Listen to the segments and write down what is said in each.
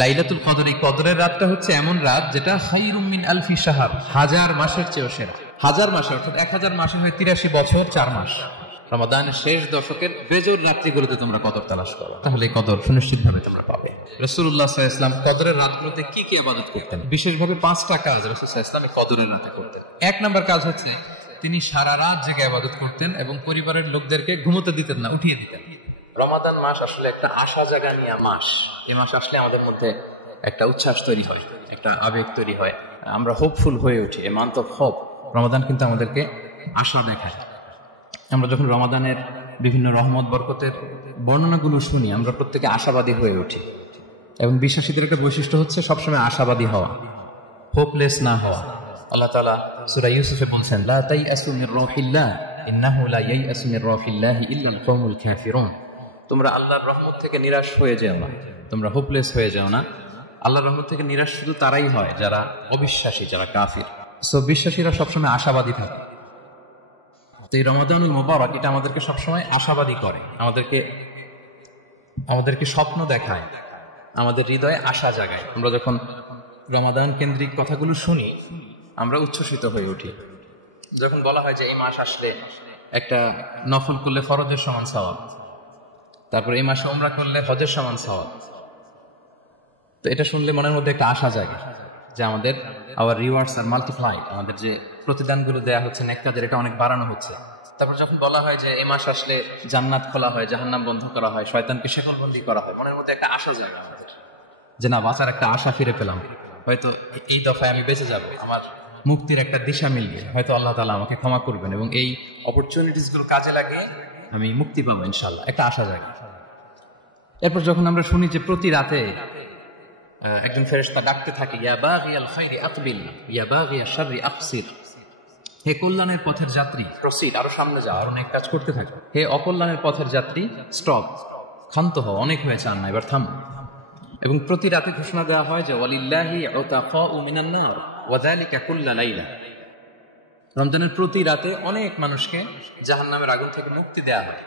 লাইলাতুল কদর, এই কদরের রাতটা হচ্ছে এমন রাত যেটা খায়রুম মিন আলফি শাহর, 1000 মাসের চেয়েও সেরা। 1000 মাসে অর্থাৎ 1000 মাসে হয় 83 বছর 4 মাস। রমাদানের শেষ দশকের বেজোর রাত্রিগুলোতে তোমরা কদর তালাশ করো, তাহলে এই কদর সুনিশ্চিত ভাবে তোমরা পাবে। রাসূলুল্লাহ সাল্লাল্লাহু আলাইহি ওয়াসাল্লাম কদরের রাতগুলোতে কি কি ইবাদত করতেন? বিশেষভাবে 5টা কাজ রাসূল সাল্লাল্লাহু আলাইহি ওয়াসাল্লাম কদরের রাতে করতেন। এক নাম্বার কাজ হচ্ছে তিনি সারা রাত জেগে ইবাদত করতেন এবং পরিবারের লোকদেরকে ঘুমোতে দিতেন না, উঠিয়ে দিতেন। রমাদান মাস আসলে একটা আশা জাগানিয়া মাস। এই মাস আসলে আমাদের মধ্যে একটা উচ্ছ্বাস তৈরি হয়, একটা আবেগ তৈরি হয়, আমরা হোপফুল হয়ে উঠি। A month of hope. Ramadan কিন্তু আমাদেরকে আশা দেখায়। আমরা যখন রমাদানের বিভিন্ন রহমত বরকতের বর্ণনাগুলো শুনি, আমরা প্রত্যেকে আশাবাদী হয়ে উঠি। এবং বিশ্বাসীদের একটা বৈশিষ্ট্য হচ্ছে সবসময় আশাবাদী হওয়া, হোপলেস না হওয়া। আল্লাহ তাআলা সূরা ইউসুফে বলছেন, লা তাইয়াসু মির রাহিল্লাহ ইন্নাহু লা ইয়াইয়াসু মির রাহিল্লাহি ইল্লাল কওমুল কাফিরুন। তোমরা আল্লাহর রহমত থেকে নিরাশ হয়ে যাও না, তোমরা হোপলেস হয়ে যাও না। আল্লাহর রহমত থেকে নিরাশ শুধু তারাই হয় যারা অবিশ্বাসী, যারা কাফির। সো বিশ্বাসীরা সবসময় আশাবাদী থাকে। তো এই রমাদানুল মুবারক এটা আমাদেরকে সবসময় আশাবাদী করে, আমাদেরকে স্বপ্ন দেখায়, আমাদের হৃদয়ে আশা জাগায়। আমরা যখন রমাদান কেন্দ্রিক কথাগুলো শুনি আমরা উচ্ছ্বসিত হয়ে উঠি। যখন বলা হয় যে এই মাস আসলে একটা নফল করলে ফরজের সমান সওয়াব, তারপর এই মাসে উমরা করলে হজের সমান সওয়াব, তো এটা শুনলে মনের মধ্যে একটা আশা জাগে যে আমাদের আওয়ার রিওয়ার্ডস আর মাল্টিপ্লাইড, আমাদের যে প্রতিদানগুলো দেয়া হচ্ছে নেক কাজের, এটা অনেক বাড়ানো হচ্ছে। তারপর যখন বলা হয় যে এই মাস আসলে জান্নাত খোলা হয়, জাহান্নাম বন্ধ করা হয়, শয়তানকে শেকলবন্দি করা হয়, মনের মধ্যে একটা আশা জাগে আমাদের যে না, বাঁচার একটা আশা ফিরে পেলাম, হয়তো এই দফায় আমি বেঁচে যাব, আমার মুক্তির একটা দিশা মিলবে, হয়তো আল্লাহ তাআলা আমাকে ক্ষমা করবেন এবং এই অপরচুনিটিস গুলো কাজে লাগে আমি মুক্তি পাবো ইনশাআল্লাহ, একটা আশা জাগে। এরপর যখন আমরা শুনি যে প্রতি রাতে একজন ফেরেশতা ডাকতে থাকে, ইয়া বাগিয়াল খাইরি আকবিল ইয়া বাগিয়াশ শাররি আকসির, হে কল্যাণের পথের যাত্রী প্রসিড, আরো সামনে যাও, আরো অনেক কাজ করতে থাকো। হে অকল্যাণের পথের যাত্রী স্টপ, ক্ষান্ত হও, অনেক হয়েছে আর না, এবার থাম। এবং প্রতি রাতে ঘোষণা দেওয়া হয় যে ওয়ালিল্লাহি উতাকাউ মিনান নার ওয়া যালিকা কুল্লা লাইলা। রমজানের প্রতি রাতে অনেক মানুষকে জাহান্নামের আগুন থেকে মুক্তি দেওয়া হয়।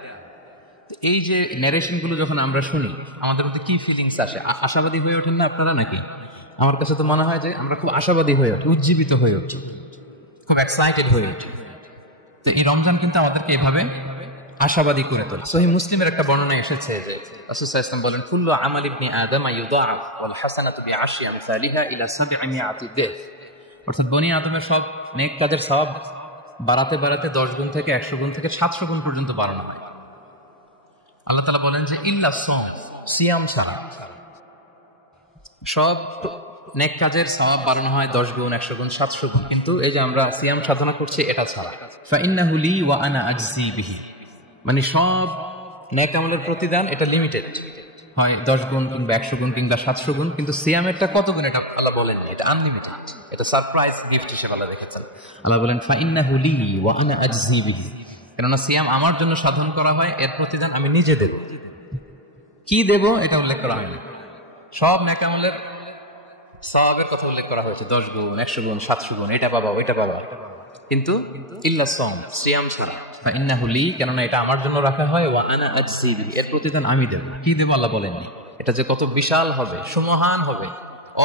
এই যে ন্যারেশন গুলো যখন আমরা শুনি আমাদের মধ্যে কি ফিলিংস আসে? আশাবাদী হয়ে ওঠেন না আপনারা নাকি? আমার কাছে তো মনে হয় যে আমরা খুব আশাবাদী হয়ে উঠি, উজ্জীবিত হয়ে উঠি, খুব এক্সাইটেড হয়ে উঠি। তো এই রমজান কিন্তু আমাদেরকে এভাবে আশাবাদী করে তোলে। সহিহ মুসলিমের একটা বর্ণনা এসেছে যে রাসূল সাল্লাল্লাহু আলাইহি ওয়াসাল্লাম বলেন, কুল্লু আমাল ইবনি আদম ইউদাআফ ওয়াল হাসানাতু বিআশরি আমসালিহা ইলা 700 দিফ। অর্থাৎ বনি আদমের সব নেক কাজের সওয়াব বাড়াতে বাড়াতে 10 গুণ থেকে 100 গুণ থেকে 700 গুণ পর্যন্ত বাড়ানো হয়। আল্লাহ তাআলা বলেন যে ইল্লা সাওম, সিয়াম ছাড়া সব নেক কাজের সওয়াব বাড়ানো হয় 10 গুণ 100 গুণ 700 গুণ, কিন্তু এই যে আমরা সিয়াম সাধনা করছি এটা ছাড়া। ফাইন্নাহু লি ওয়া আনা আজজি বিহি, মানে সব নেক আমলের প্রতিদান এটা লিমিটেড, হয় 10 গুণ কিংবা 100 গুণ কিংবা 700 গুণ, কিন্তু সিয়ামেরটা কত গুণ এটা আল্লাহ বলেন না, এটা আনলিমিটেড, এটা সারপ্রাইজ গিফট হিসেবে আল্লাহ রেখেছেন। আল্লাহ বলেন ফাইন্নাহু লি ওয়া আনা আজজি বিহি, কেননা সিয়াম আমার জন্য সাধন করা হয়, এর প্রতিদান আমি নিজে দেব। কি দেব এটা উল্লেখ করা হয়নি, সব নেক আমলের সওয়াবের কথা উল্লেখ করা হয়েছে, 10 গুণ 100 গুণ 700 গুণ, এটা পাবা ওইটা পাবা, কিন্তু ইল্লা সাওম, সিয়াম ছাড়া। ফাইন্নাহু লি, কেননা এটা আমার জন্য রাখা হয়, ওয়া আনা আজজি বিহি, এর প্রতিদান আমি দেব। কি দেব আল্লাহ বলেননি, এটা যে কত বিশাল হবে, সুমহান হবে,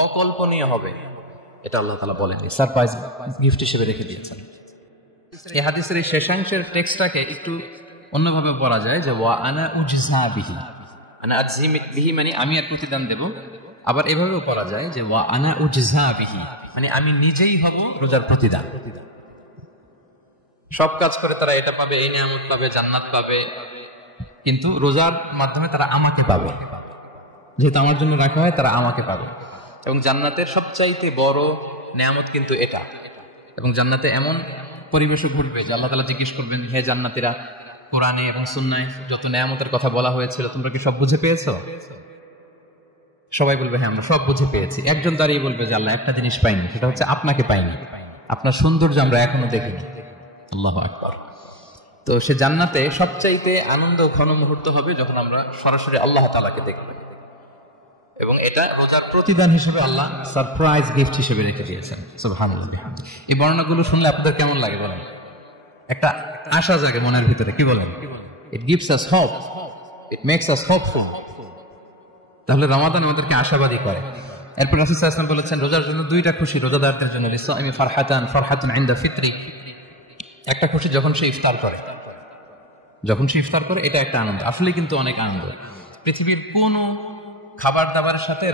অকল্পনীয় হবে, এটা আল্লাহ তাআলা বলেননি, সারপ্রাইজ গিফট হিসেবে রেখে দিয়েছেন। এই হাদিসের এই শেষাংশের টেক্সটটাকে একটু অন্যভাবে পড়া যায় যে ওয়া আনা উজজা বিহি, আনা আজজি বিহি মানে আমি এর প্রতিদান দেব। আবার এভাবেও পড়া যায় যে ওয়া আনা উজজা বিহি মানে আমি নিজেই হব রোজার প্রতিদান। সব কাজ করে তারা এটা পাবে, এই নিয়ামত পাবে, জান্নাত পাবে, কিন্তু রোজার মাধ্যমে তারা আমাকে পাবে, যেহেতু আমার জন্য রাখা হয় তারা আমাকে পাবে। এবং জান্নাতের সবচাইতে বড় নিয়ামত কিন্তু এটা। এবং জান্নাতে এমন পরিবেশও ঘটবে যে আল্লাহ তাআলা জিজ্ঞেস করবেন, হে জান্নাতীরা, কোরআনে এবং সুন্নাহে যত নিয়ামতের কথা বলা হয়েছিল তোমরা কি সব বুঝে পেয়েছো? সবাই বলবে হ্যাঁ আমরা সব বুঝে পেয়েছি। একজন দাঁড়িয়ে বলবে যে আল্লাহ একটা জিনিস পাইনি, সেটা হচ্ছে আপনাকে পাইনি, আপনার সৌন্দর্য আমরা এখনো দেখিনি। আল্লাহু আকবার। তো সে জান্নাতে সবচাইতে আনন্দ ঘন মুহূর্ত হবে যখন আমরা সরাসরি আল্লাহ তাআলাকে দেখব, এবং এটা রোজার প্রতিদান হিসেবে আল্লাহ সারপ্রাইজ গিফট হিসেবে রেখে দিয়েছেন। সুবহানাল্লাহ। এই বর্ণনাগুলো শুনলে আপনাদের কেমন লাগে বলেন? একটা আশা জাগে মনের ভিতরে, কি বলেন? It gives us hope, it makes us hopeful. তাহলে রমাদান আমাদেরকে আশাবাদী করে। এরপর রাসূল সাল্লাল্লাহু আলাইহি ওয়াসাল্লাম বলেছেন রোজার জন্য দুইটা খুশি রোজাদারদের জন্য, লিসাইমি ফারহাতুন ইনদা ফিতরি, একটা খুশি যখন সে ইফতার করে, এটা একটা আনন্দ, আসলে কিন্তু অনেক আনন্দ। পৃথিবীর কোন খাবার দাবারের সাথে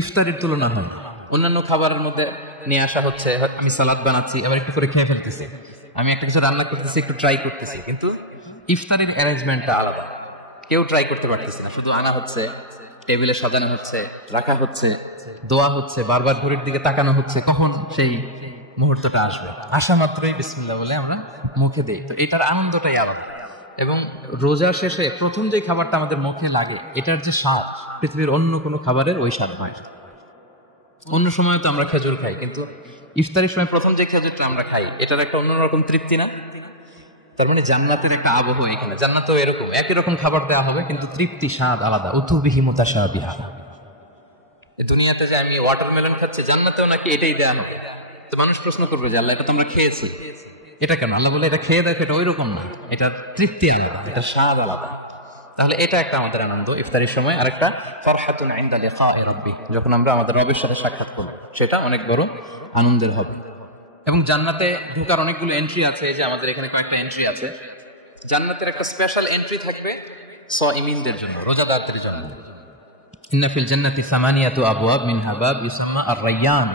ইফতারের তুলনা হয় না। অন্যান্য খাবারের মধ্যে নিয়ে আসা হচ্ছে, আমি সালাদ বানাচ্ছি আবার একটু করে খেয়ে ফেলতেছি, আমি একটা কিছু রান্না করতেছি একটু ট্রাই করতেছি, কিন্তু ইফতারের অ্যারেঞ্জমেন্টটা আলাদা, কেউ ট্রাই করতে পারতেছে না, শুধু আনা হচ্ছে, টেবিলে সাজানো হচ্ছে, রাখা হচ্ছে, দোয়া হচ্ছে, বারবার ঘড়ির দিকে তাকানো হচ্ছে কখন সেই মুহূর্তটা আসবে, আসা মাত্রই বিসমিল্লাহ বলে আমরা মুখে দেই। তো এটার আনন্দটাই আলাদা। এবং রোজা শেষে প্রথম যে খাবারটা আমাদের মুখে লাগে এটার যে স্বাদ পৃথিবীর অন্য কোনো খাবারের ওই স্বাদ হয়। অন্য সময় তো আমরা খেজুর খাই, কিন্তু ইফতারের সময় প্রথম যে খেজুরটা আমরা খাই এটার একটা অন্যরকম তৃপ্তি না? তার মানে জান্নাতের একটা আবহ এখানে, জান্নাতেও এরকম একই রকম খাবার দেওয়া হবে কিন্তু তৃপ্তি স্বাদ আলাদা। উতুবিহি মুতাশাবিহা। দুনিয়াতে যে আমি ওয়াটারমেলন খাচ্ছি, জান্নাতেও নাকি এটাই দেওয়া হবে। তো মানুষ প্রশ্ন করবে যে আল্লাহ এটা তো আমরা খেয়েছি, এটা কেন? আল্লাহ বলে এটা খেয়ে দেখো, এটা ওই রকম না, এটার তৃপ্তি আলাদা, এটার স্বাদ আলাদা। তাহলে এটা একটা আমাদের আনন্দ ইফতারের সময়। আর একটা ফারহাতুন ইনদা লিকাই রাব্বি, যখন আমরা আমাদের রবের সাথে সাক্ষাৎ করব, সেটা অনেক বড় আনন্দের হবে। এবং জান্নাতে ঢোকার অনেকগুলো এন্ট্রি আছে, এই যে আমাদের এখানে কয়েকটা এন্ট্রি আছে। জান্নাতের একটা স্পেশাল এন্ট্রি থাকবে সাইমিনদের জন্য, রোজাদারদের জন্য। ইন্না ফিল জান্নাতি সামানিয়াতু আবওয়াব মিনহা বাব ইউসাম্মা আর-রায়্যান।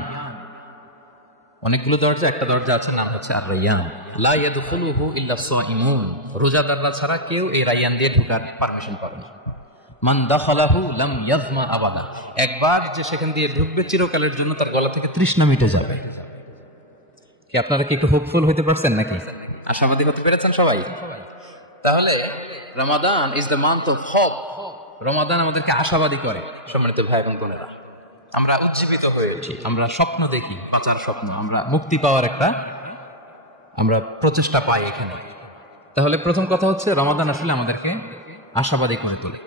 অনেকগুলো দরজা, একটা দরজা আছে নাম হচ্ছে আর-রায়্যান। লা ইয়াদখুলুহু ইল্লা সাইমুন, রোজাদাররা ছাড়া কেউ এই রায়্যান দিয়ে ঢোকার পারমিশন পাবে না। মান দাখালাহু লাম ইয়াযমা আবাদা, একবার যে সেখান দিয়ে ঢুকবে চিরকালের জন্য তার গলা থেকে তৃষ্ণা মিটে যাবে। কি আপনারা কি একটু হোপফুল হতে পারছেন নাকি? আশাবাদী হতে পেরেছেন সবাই? তাহলে Ramadan is the month of hope. Ramadan আমাদেরকে আশাবাদী করে। সম্মানিত ভাই এবং বোনেরা, আমরা উজ্জীবিত হয়ে উঠি, আমরা স্বপ্ন দেখি, বাঁচার স্বপ্ন, আমরা মুক্তি পাওয়ার একটা আমরা প্রচেষ্টা পাই এখানে। তাহলে প্রথম কথা হচ্ছে রমাদান আসলে আমাদেরকে আশাবাদী করে তোলে।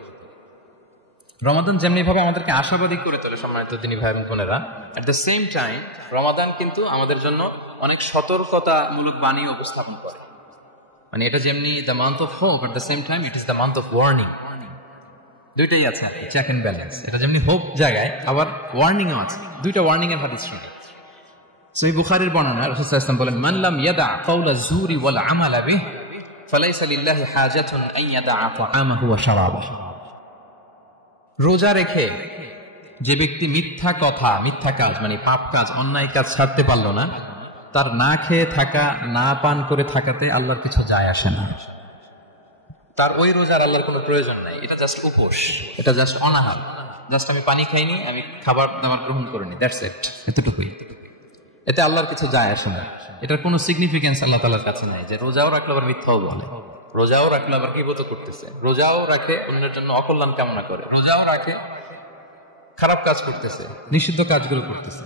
রমাদান যেমনি ভাবে আমাদেরকে আশাবাদী করে তোলে সম্মানিত দিনী ভাই এবং বোনেরা, এট দ্য সেম টাইম রমাদান কিন্তু আমাদের জন্য অনেক সতর্কতামূলক বাণী উপস্থাপন করে। মানে এটা যেমনি the month of hope, at the same time it is the month of warning. দুইটাই আছে, চেক এন্ড ব্যালেন্স। এটা যেমনি হোপ জায়গায় আবার ওয়ার্নিং ও আছে। দুইটা ওয়ার্নিং এর হাদিস শুনি। সহিহ বুখারীর বর্ণনা, রাসূল সাল্লাল্লাহু আলাইহি ওয়াসাল্লাম বলেন, মান লাম ইয়াদা কাওলা যুরি ওয়াল আমালা বিহি ফালাইসা লিল্লাহি হাজাতুন আন ইয়াদা তাআমাহু ওয়া শারাবাহু। রোজা রেখে যে ব্যক্তি মিথ্যা কথা, মিথ্যা কাজ মানে পাপ কাজ, অন্যায় কাজ ছাড়তে পারলো না, তার না খেয়ে থাকা, না পান করে থাকাতে আল্লাহর কিছু যায় আসে না। তার ওই রোজার আল্লাহর কোনো প্রয়োজন নাই। এটা জাস্ট উপোস, এটা জাস্ট অনাহার, জাস্ট আমি পানি খাইনি, আমি খাবার দাবার গ্রহণ করিনি, দ্যাটস ইট, এতটুকুই। এতে আল্লাহর কিছু যায় আসে না। এটার কোনো সিগনিফিকেন্স আল্লাহ তাআলার কাছে নাই যে রোজাও রাখলে আবার মিথ্যাও বলে, রোজাও রাখলে আবার গীবত করতেছে, রোজাও রাখে অন্যের জন্য অকল্যাণ কামনা করে, রোজাও রাখে খারাপ কাজ করতেছে, নিষিদ্ধ কাজগুলো করতেছে।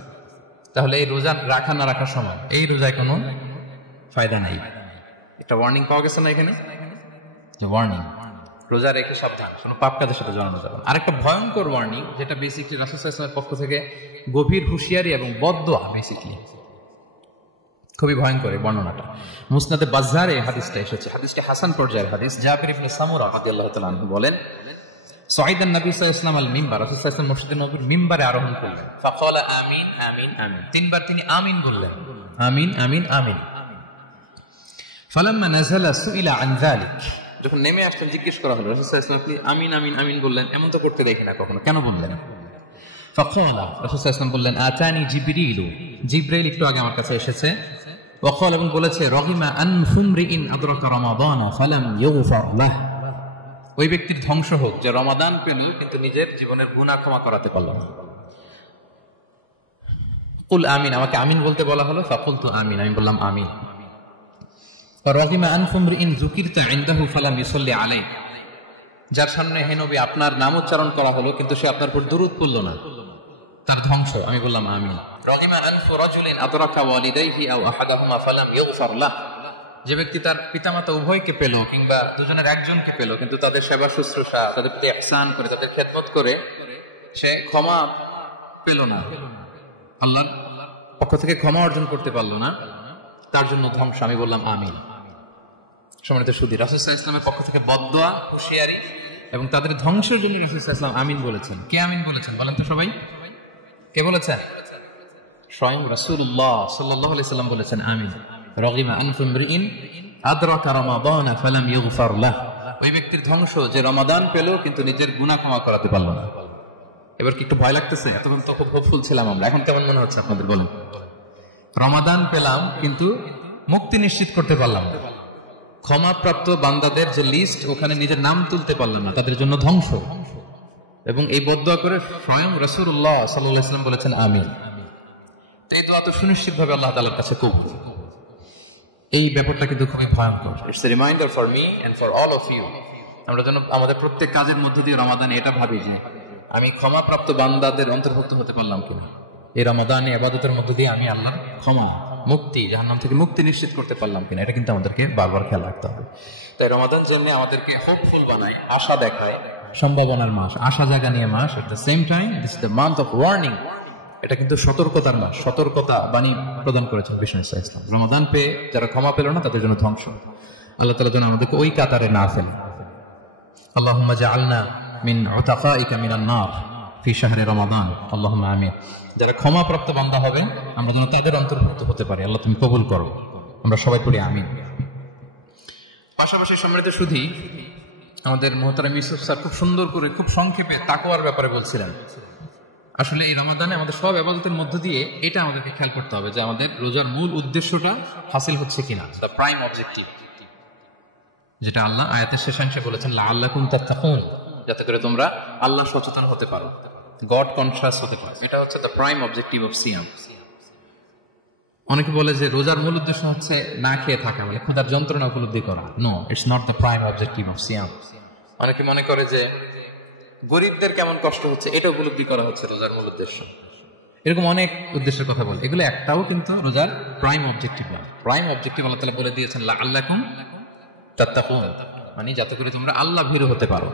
তাহলে এই রোজা রাখা না রাখার সময় এই রোজায় কোনো ফায়দা নাই। একটা ওয়ার্নিং পাওয়া গেছে না এখানে, যে ওয়ার্নিং, রোজা রেখে সাবধান, কোনো পাপ কাজের সাথে জড়ানো যাবে না। আরেকটা ভয়ঙ্কর ওয়ার্নিং, যেটা বেসিকলি রাসূল সাল্লাল্লাহু আলাইহি ওয়াসাল্লামের পক্ষ থেকে গভীর হুঁশিয়ারি এবং বদদোয়া, বেসিকলি খুবই ভয়ঙ্কর এই বর্ণনাটা। মুসনাদে বাজ্জারে হাদিসটা এসেছে, হাদিসটি হাসান পর্যায়ের হাদিস। জাবির ইবনে সামুরা রাদিয়াল্লাহু তাআলা আনহু বলেন, সাইদান নবী সাল্লাল্লাহু আলাইহি ওয়াসাল্লাম আল মিম্বার, রাসূল সাল্লাল্লাহু আলাইহি ওয়াসাল্লাম মসজিদে নববীর মিম্বারে আরোহণ করলেন। ফাকালা আমিন আমিন আমিন, তিনবার তিনি আমিন বললেন, আমিন আমিন আমিন। ফালাম্মা নাযালা সুইলা আন যালিক, যখন নেমে আসলেন জিজ্ঞেস করা হলো, রাসূল সাল্লাল্লাহু আলাইহি ওয়াসাল্লাম আপনি আমিন আমিন আমিন বললেন, এমন তো করতে দেখি না কখনো, কেন বললেন? ফাকালা, রাসূল সাল্লাল্লাহু আলাইহি ওয়াসাল্লাম বললেন, আতানি জিবরিলু, জিবরাইল একটু আগে আমার কাছে এসেছে। ওয়াকাল, এবং বলেছে, রহিমা আন ফুমরিইন আদরাকা রমাদান ফালাম ইউগফার লাহ, ওই ব্যক্তির ধ্বংস হোক যে রমাদান পেল কিন্তু নিজের জীবনের গুনাহ ক্ষমা করাতে পারল না। কুল আমিন, আমাকে আমিন বলতে বলা হলো, ফাকুলতু আমিন, আমি বললাম আমিন। রহিমা আন ফুমরিইন যুকিরতা ইনদাহু ফালাম ইউসাল্লি আলাইহি, যার সামনে হে নবী আপনার নাম উচ্চারণ করা হলো কিন্তু সে আপনার উপর দুরূদ পড়ল না, তার ধ্বংস, আমি বললাম আমিন। রহিমা আনফু রাজুলিন আদরাকা ওয়ালিদাইহি আও আহাদাহুমা ফালাম ইউগফার লাহ, যে ব্যক্তি তার পিতামাতা উভয়কে পেল কিংবা দুজনের একজনকে পেল কিন্তু তাদের সেবা শুশ্রূষা, তাদের প্রতি ইহসান করে, তাদের খেদমত করে সে ক্ষমা পেল না, আল্লাহর পক্ষ থেকে ক্ষমা অর্জন করতে পারল না, তার জন্য ধ্বংস, আমি বললাম আমিন। সম্মানিত সুধী, রাসূল সাল্লাল্লাহু আলাইহি ওয়াসাল্লামের পক্ষ থেকে বদদোয়া, হুঁশিয়ারি এবং তাদের ধ্বংসের জন্য রাসূল সাল্লাল্লাহু আলাইহি ওয়াসাল্লাম আমিন বলেছেন। কে আমিন বলেছেন বলেন তো সবাই? কে বলেছেন? স্বয়ং রাসূলুল্লাহ সাল্লাল্লাহু আলাইহি ওয়াসাল্লাম বলেছেন আমিন। রাগিমা আনফু ইমরিইন আদরাকা রমাদান ফালাম ইগফার লাহ। ওই ব্যক্তির ধ্বংস যে রমাদান পেল কিন্তু নিজের গুনাহ ক্ষমা করাতে পারল না। এবার কি একটু ভয় লাগতেছে? এতক্ষণ তো খুব হোপফুল ছিলাম আমরা, এখন কেমন মনে হচ্ছে আপনাদের বলুন? রমাদান পেলাম কিন্তু মুক্তি নিশ্চিত করতে পারলাম না, ক্ষমাপ্রাপ্ত বান্দাদের যে লিস্ট ওখানে নিজের নাম তুলতে পারলাম না, তাদের জন্য ধ্বংস। এবং এই বদদোয়া করে স্বয়ং রাসূলুল্লাহ সাল্লাল্লাহু আলাইহি ওয়াসাল্লাম বলেছেন আমিন। এই দোয়া তো সুনিশ্চিতভাবে আল্লাহ তাআলার কাছে কবুল। এই ব্যাপারটা কিন্তু খুবই ভয়ঙ্কর। It's a reminder for me and for all of you. আমরা যেন আমাদের প্রত্যেক কাজের মধ্য দিয়ে রমাদানে এটা ভাবি যে আমি ক্ষমাপ্রাপ্ত বান্দাদের অন্তর্ভুক্ত হতে পারলাম কিনা। এই রমাদানে ইবাদতের মধ্য দিয়ে আমি আল্লাহর ক্ষমা, মুক্তি, জাহান্নাম থেকে মুক্তি নিশ্চিত করতে পারলাম কিনা, এটা কিন্তু আমাদেরকে বারবার খেয়াল রাখতে হবে। তাই রমাদান যেমনি আমাদেরকে হোপফুল বানায়, আশা দেখায়, সম্ভাবনার মাস, আশা জাগা নিয়ে মাস, at the same time this is the month of warning. এটা কিন্তু সতর্কতার মাস, সতর্কতা বাণী প্রদান করেছেন বিষ্ণু ইসলাম। রমাদান পেয়ে যারা ক্ষমা পেল না তাদের জন্য ধ্বংস। আল্লাহ তাআলা যেন আমাদেরকে ওই কাতারে না ফেলে। আল্লাহুম্মা জাআলনা মিন উতাকাইকা মিনান নার ফি শাহরি রমাদান, আল্লাহুম্মা আমিন। যারা ক্ষমাপ্রাপ্ত বান্দা হবে আমরা যেন তাদের অন্তর্ভুক্ত হতে পারি। আল্লাহ তুমি কবুল করো। আমরা সবাই পড়ি আমিন। পাশাপাশি সম্মানিত সুধী, আমাদের মুহতারাম ইউসুফ স্যার খুব সুন্দর করে খুব সংক্ষেপে তাকওয়ার ব্যাপারে বলছিলেন। আসলে এই রমাদানে আমাদের সব ইবাদতের মধ্য দিয়ে এটা আমাদেরকে খেয়াল করতে হবে যে আমাদের রোজার মূল উদ্দেশ্যটা হাসিল হচ্ছে কিনা, দ্য প্রাইম অবজেক্টিভ, যেটা আল্লাহ আয়াতের শেষাংশে বলেছেন লাআল্লাকুম তাত্তাকুন, যাতে করে তোমরা আল্লাহ সচেতন হতে পারো, গড কনশাস হতে পারো। এটা হচ্ছে দ্য প্রাইম অবজেক্টিভ অফ সিয়াম। অনেকে বলে যে রোজার মূল উদ্দেশ্য হচ্ছে না খেয়ে থাকা, মানে ক্ষুধার যন্ত্রণা উপলব্ধি করা। No, it's not the prime objective of সিয়াম। অনেকে মনে করে যে গরিবদের কেমন কষ্ট হচ্ছে এটা উপলব্ধি করা হচ্ছে রোজার মূল উদ্দেশ্য। এরকম অনেক উদ্দেশ্যের কথা বলে, এগুলো একটাও কিন্তু রোজার প্রাইম অবজেক্টিভ না। প্রাইম অবজেক্টিভ আল্লাহ তাআলা বলে দিয়েছেন লাআল্লাকুম তাত্তাকুন, মানে যাতে করে তোমরা আল্লাহ ভীরু হতে পারো।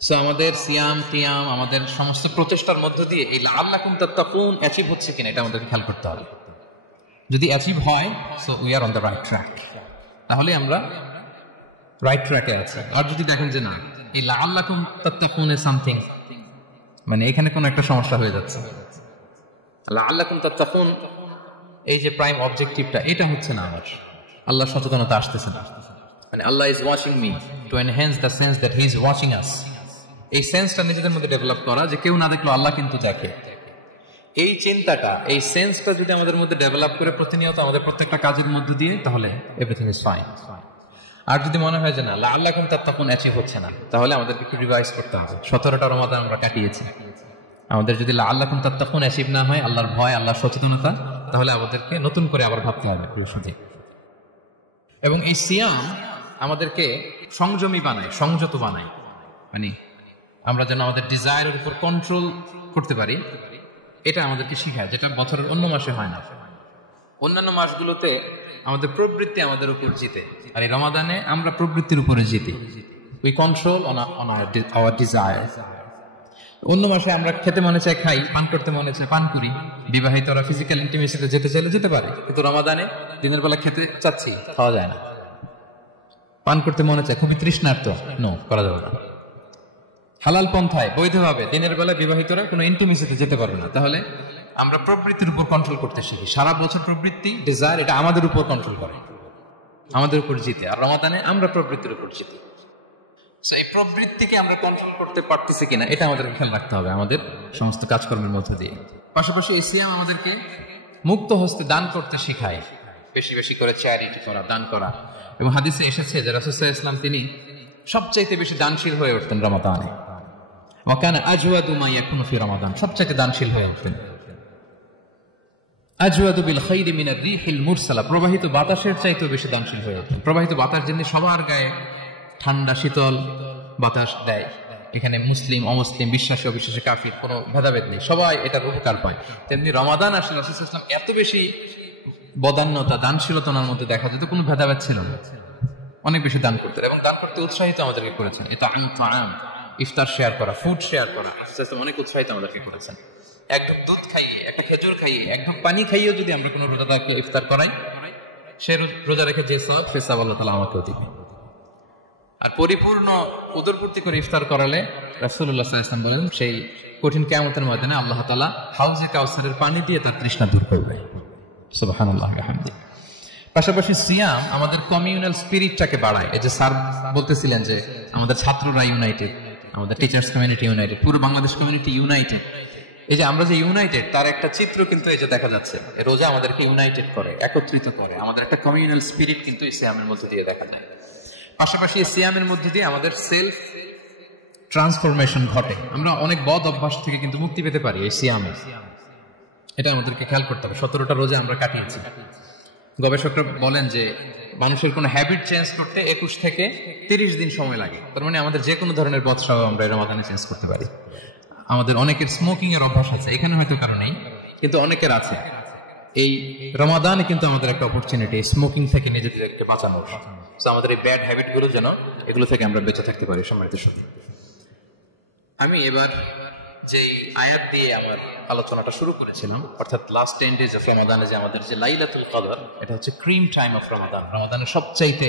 সো আমাদের সিয়াম কিয়াম, আমাদের সমস্ত প্রচেষ্টার মধ্য দিয়ে এই লাআল্লাকুম তাত্তাকুন অ্যাচিভ হচ্ছে কিনা এটা আমাদেরকে খেয়াল করতে হবে। যদি অ্যাচিভ হয়, so we are on the right track, তাহলে আমরা রাইট ট্র্যাকে আছি। আর যদি দেখেন যে না, এই লাআল্লাকুম তাত্তাকুন এ সামথিং, মানে এখানে কোনো একটা সমস্যা হয়ে যাচ্ছে, লাআল্লাকুম তাত্তাকুন এই যে প্রাইম অবজেক্টিভটা এটা হচ্ছে না, আমার আল্লাহ সচেতনতা আসতেছে না, মানে Allah is watching me, to enhance the sense that he is watching us. এই সেন্সটা নিজেদের মধ্যে ডেভেলপ করা যে কেউ না দেখলো আল্লাহ কিন্তু দেখে। এই চিন্তাটা, এই সেন্সটা যদি আমাদের মধ্যে ডেভেলপ করে প্রতিনিয়ত আমাদের প্রত্যেকটা কাজের মধ্য দিয়ে, তাহলে এভরিথিং ইজ ফাইন। আর যদি মনে হয় যে না লাআল্লাকুম তাত্তাকুন অ্যাচিভ হচ্ছে না, তাহলে আমাদেরকে একটু রিভাইজ করতে হবে। 17টা রমাদান আমরা কাটিয়েছি, আমাদের যদি লাআল্লাকুম তাত্তাকুন অ্যাচিভ না হয়, আল্লাহর ভয়, আল্লাহর সচেতনতা, তাহলে আমাদেরকে নতুন করে আবার ভাবতে হবে প্রিয় সুধী। এবং এই সিয়াম আমাদেরকে সংযমী বানায়, সংযত বানায়, মানে আমরা যেন আমাদের ডিজায়ারের উপর কন্ট্রোল করতে পারি, এটা আমাদেরকে শিখায়, যেটা বছরের অন্য মাসে হয় না। অন্যান্য মাসগুলোতে আমাদের প্রবৃত্তি আমাদের উপর জিতে, আর এই রমাদানে আমরা প্রবৃত্তির উপরে জিতি। We control on our desire. অন্য মাসে আমরা খেতে মনে চায় খাই, পান করতে মনে চায় পান করি, বিবাহিতরা ফিজিক্যাল ইন্টিমেসিতে যেতে চাইলে যেতে পারে, কিন্তু রমাদানে দিনের বেলা খেতে চাচ্ছি, খাওয়া যায় না। পান করতে মনে চায়, খুবই তৃষ্ণার্ত, নো, করা যাবে না। হালাল পন্থায় বৈধভাবে দিনের বেলা বিবাহিতরা কোনো ইন্টিমেসিতে যেতে পারবে না। তাহলে আমরা প্রবৃত্তির উপর কন্ট্রোল করতে শিখি। সারা বছর প্রবৃত্তি, ডিজায়ার, এটা আমাদের উপর কন্ট্রোল করে, আমাদের উপর জিতে। আর রমাদানে আমরা প্রবৃত্তির উপর জিতি। সো এই প্রবৃত্তিকে আমরা কন্ট্রোল করতে পারতেছি কিনা এটা আমাদের খেয়াল রাখতে হবে আমাদের সমস্ত কাজকর্মের মধ্য দিয়ে। পাশাপাশি এই সিয়াম আমাদেরকে মুক্ত হস্তে দান করতে শেখায়, বেশি বেশি করে চ্যারিটি করা, দান করা। এবং হাদিসে এসেছে যে রাসূল সাল্লাল্লাহু আলাইহি ওয়াসাল্লাম তিনি সবচাইতে বেশি দানশীল হয়ে উঠতেন রমাদানে। ওয়া কানা আজওয়াদু মা ইয়াকুনু ফি রমাদান, সবচাইতে দানশীল হয়ে উঠতেন। আজওয়াদু বিল খাইরি মিনার রিহিল মুরসালা, প্রবাহিত বাতাসের চাইতেও বেশি দানশীল হয়ে উঠতেন। প্রবাহিত বাতাস যেমনি সবার গায়ে ঠান্ডা শীতল বাতাস দেয়, এখানে মুসলিম অমুসলিম, বিশ্বাসী অবিশ্বাসী, কাফির কোনো ভেদাভেদ নেই, সবাই এটার উপকার পায়। তেমনি রমাদান আসলে রাসূল সাল্লাল্লাহু আলাইহি ওয়াসাল্লাম এত বেশি বদান্যতা, দানশীলতার মধ্যে দেখা যেত, কোনো ভেদাভেদ ছিল না, অনেক বেশি দান করতেন এবং দান করতে উৎসাহিত আমাদেরকে করেছেন। এটা ইফতার শেয়ার করা, ফুড শেয়ার করা, অনেক উৎসাহিত আমাদেরকে করেছেন। এক ঢোক দুধ খাইয়ে, একটা খেজুর খাইয়ে, এক ঢোক পানি খাইয়েও যদি আমরা কোনো রোজাদারকে ইফতার করাই, সে রোজা রেখে যে সওয়াব, সে সওয়াব আল্লাহ তাআলা আমাকেও দিবেন। আর পরিপূর্ণ উদরপূর্তি করে ইফতার করালে রাসূলুল্লাহ সাল্লাল্লাহু আলাইহি ওয়াসাল্লাম বলেন সেই কঠিন কিয়ামতের ময়দানে আল্লাহ তাআলা হাউজে কাউসারের পানি দিয়ে তার তৃষ্ণা দূর করবে। সুবহানাল্লাহ ওয়া বিহামদিহি। পাশাপাশি সিয়াম আমাদের কমিউনাল স্পিরিটটাকে বাড়ায়। এই যে স্যার বলতেছিলেন যে আমাদের ছাত্ররা ইউনাইটেড, আমাদের টিচার্স কমিউনিটি ইউনাইটেড, পুরো বাংলাদেশ কমিউনিটি ইউনাইটেড। এই যে আমরা যে ইউনাইটেড তার একটা চিত্র কিন্তু এই যে দেখা যাচ্ছে। রোজা আমাদেরকে ইউনাইটেড করে, একত্রিত করে। আমাদের একটা কমিউনাল স্পিরিট কিন্তু এই সিয়ামের মধ্যে দিয়ে দেখা যায়। পাশাপাশি এই সিয়ামের মধ্যে দিয়ে আমাদের সেলফ ট্রান্সফরমেশন ঘটে। আমরা অনেক বদ অভ্যাস থেকে কিন্তু মুক্তি পেতে পারি এই সিয়ামে। এটা আমাদেরকে খেয়াল করতে হবে। 17টা রোজা আমরা কাটিয়েছি। গবেষকরা বলেন যে মানুষের কোনো হ্যাবিট চেঞ্জ করতে 21 থেকে 30 দিন সময় লাগে। তার মানে আমাদের যে কোনো ধরনের বদসহ আমরা রমাদানে চেঞ্জ করতে পারি। আমাদের অনেকের স্মোকিং এর অভ্যাস আছে, এখানে হয়তো কারণ নেই, কিন্তু অনেকের আছে। এই রমাদানে কিন্তু আমাদের একটা অপরচুনিটি স্মোকিং থেকে নিজেদেরকে বাঁচানোর। আমাদের এই ব্যাড হ্যাবিট গুলো যেন এগুলো থেকে আমরা বেঁচে থাকতে পারি। সম্মানিত সুধী, আমি এবার যে আয়াত দিয়ে আমার আলোচনাটা শুরু করেছিলাম, অর্থাৎ লাস্ট 10 days অফ রমাদানে যে আমাদের যে লাইলাতুল কদর, এটা হচ্ছে ক্রিম টাইম অফ রমাদান, রমাদানের সবচাইতে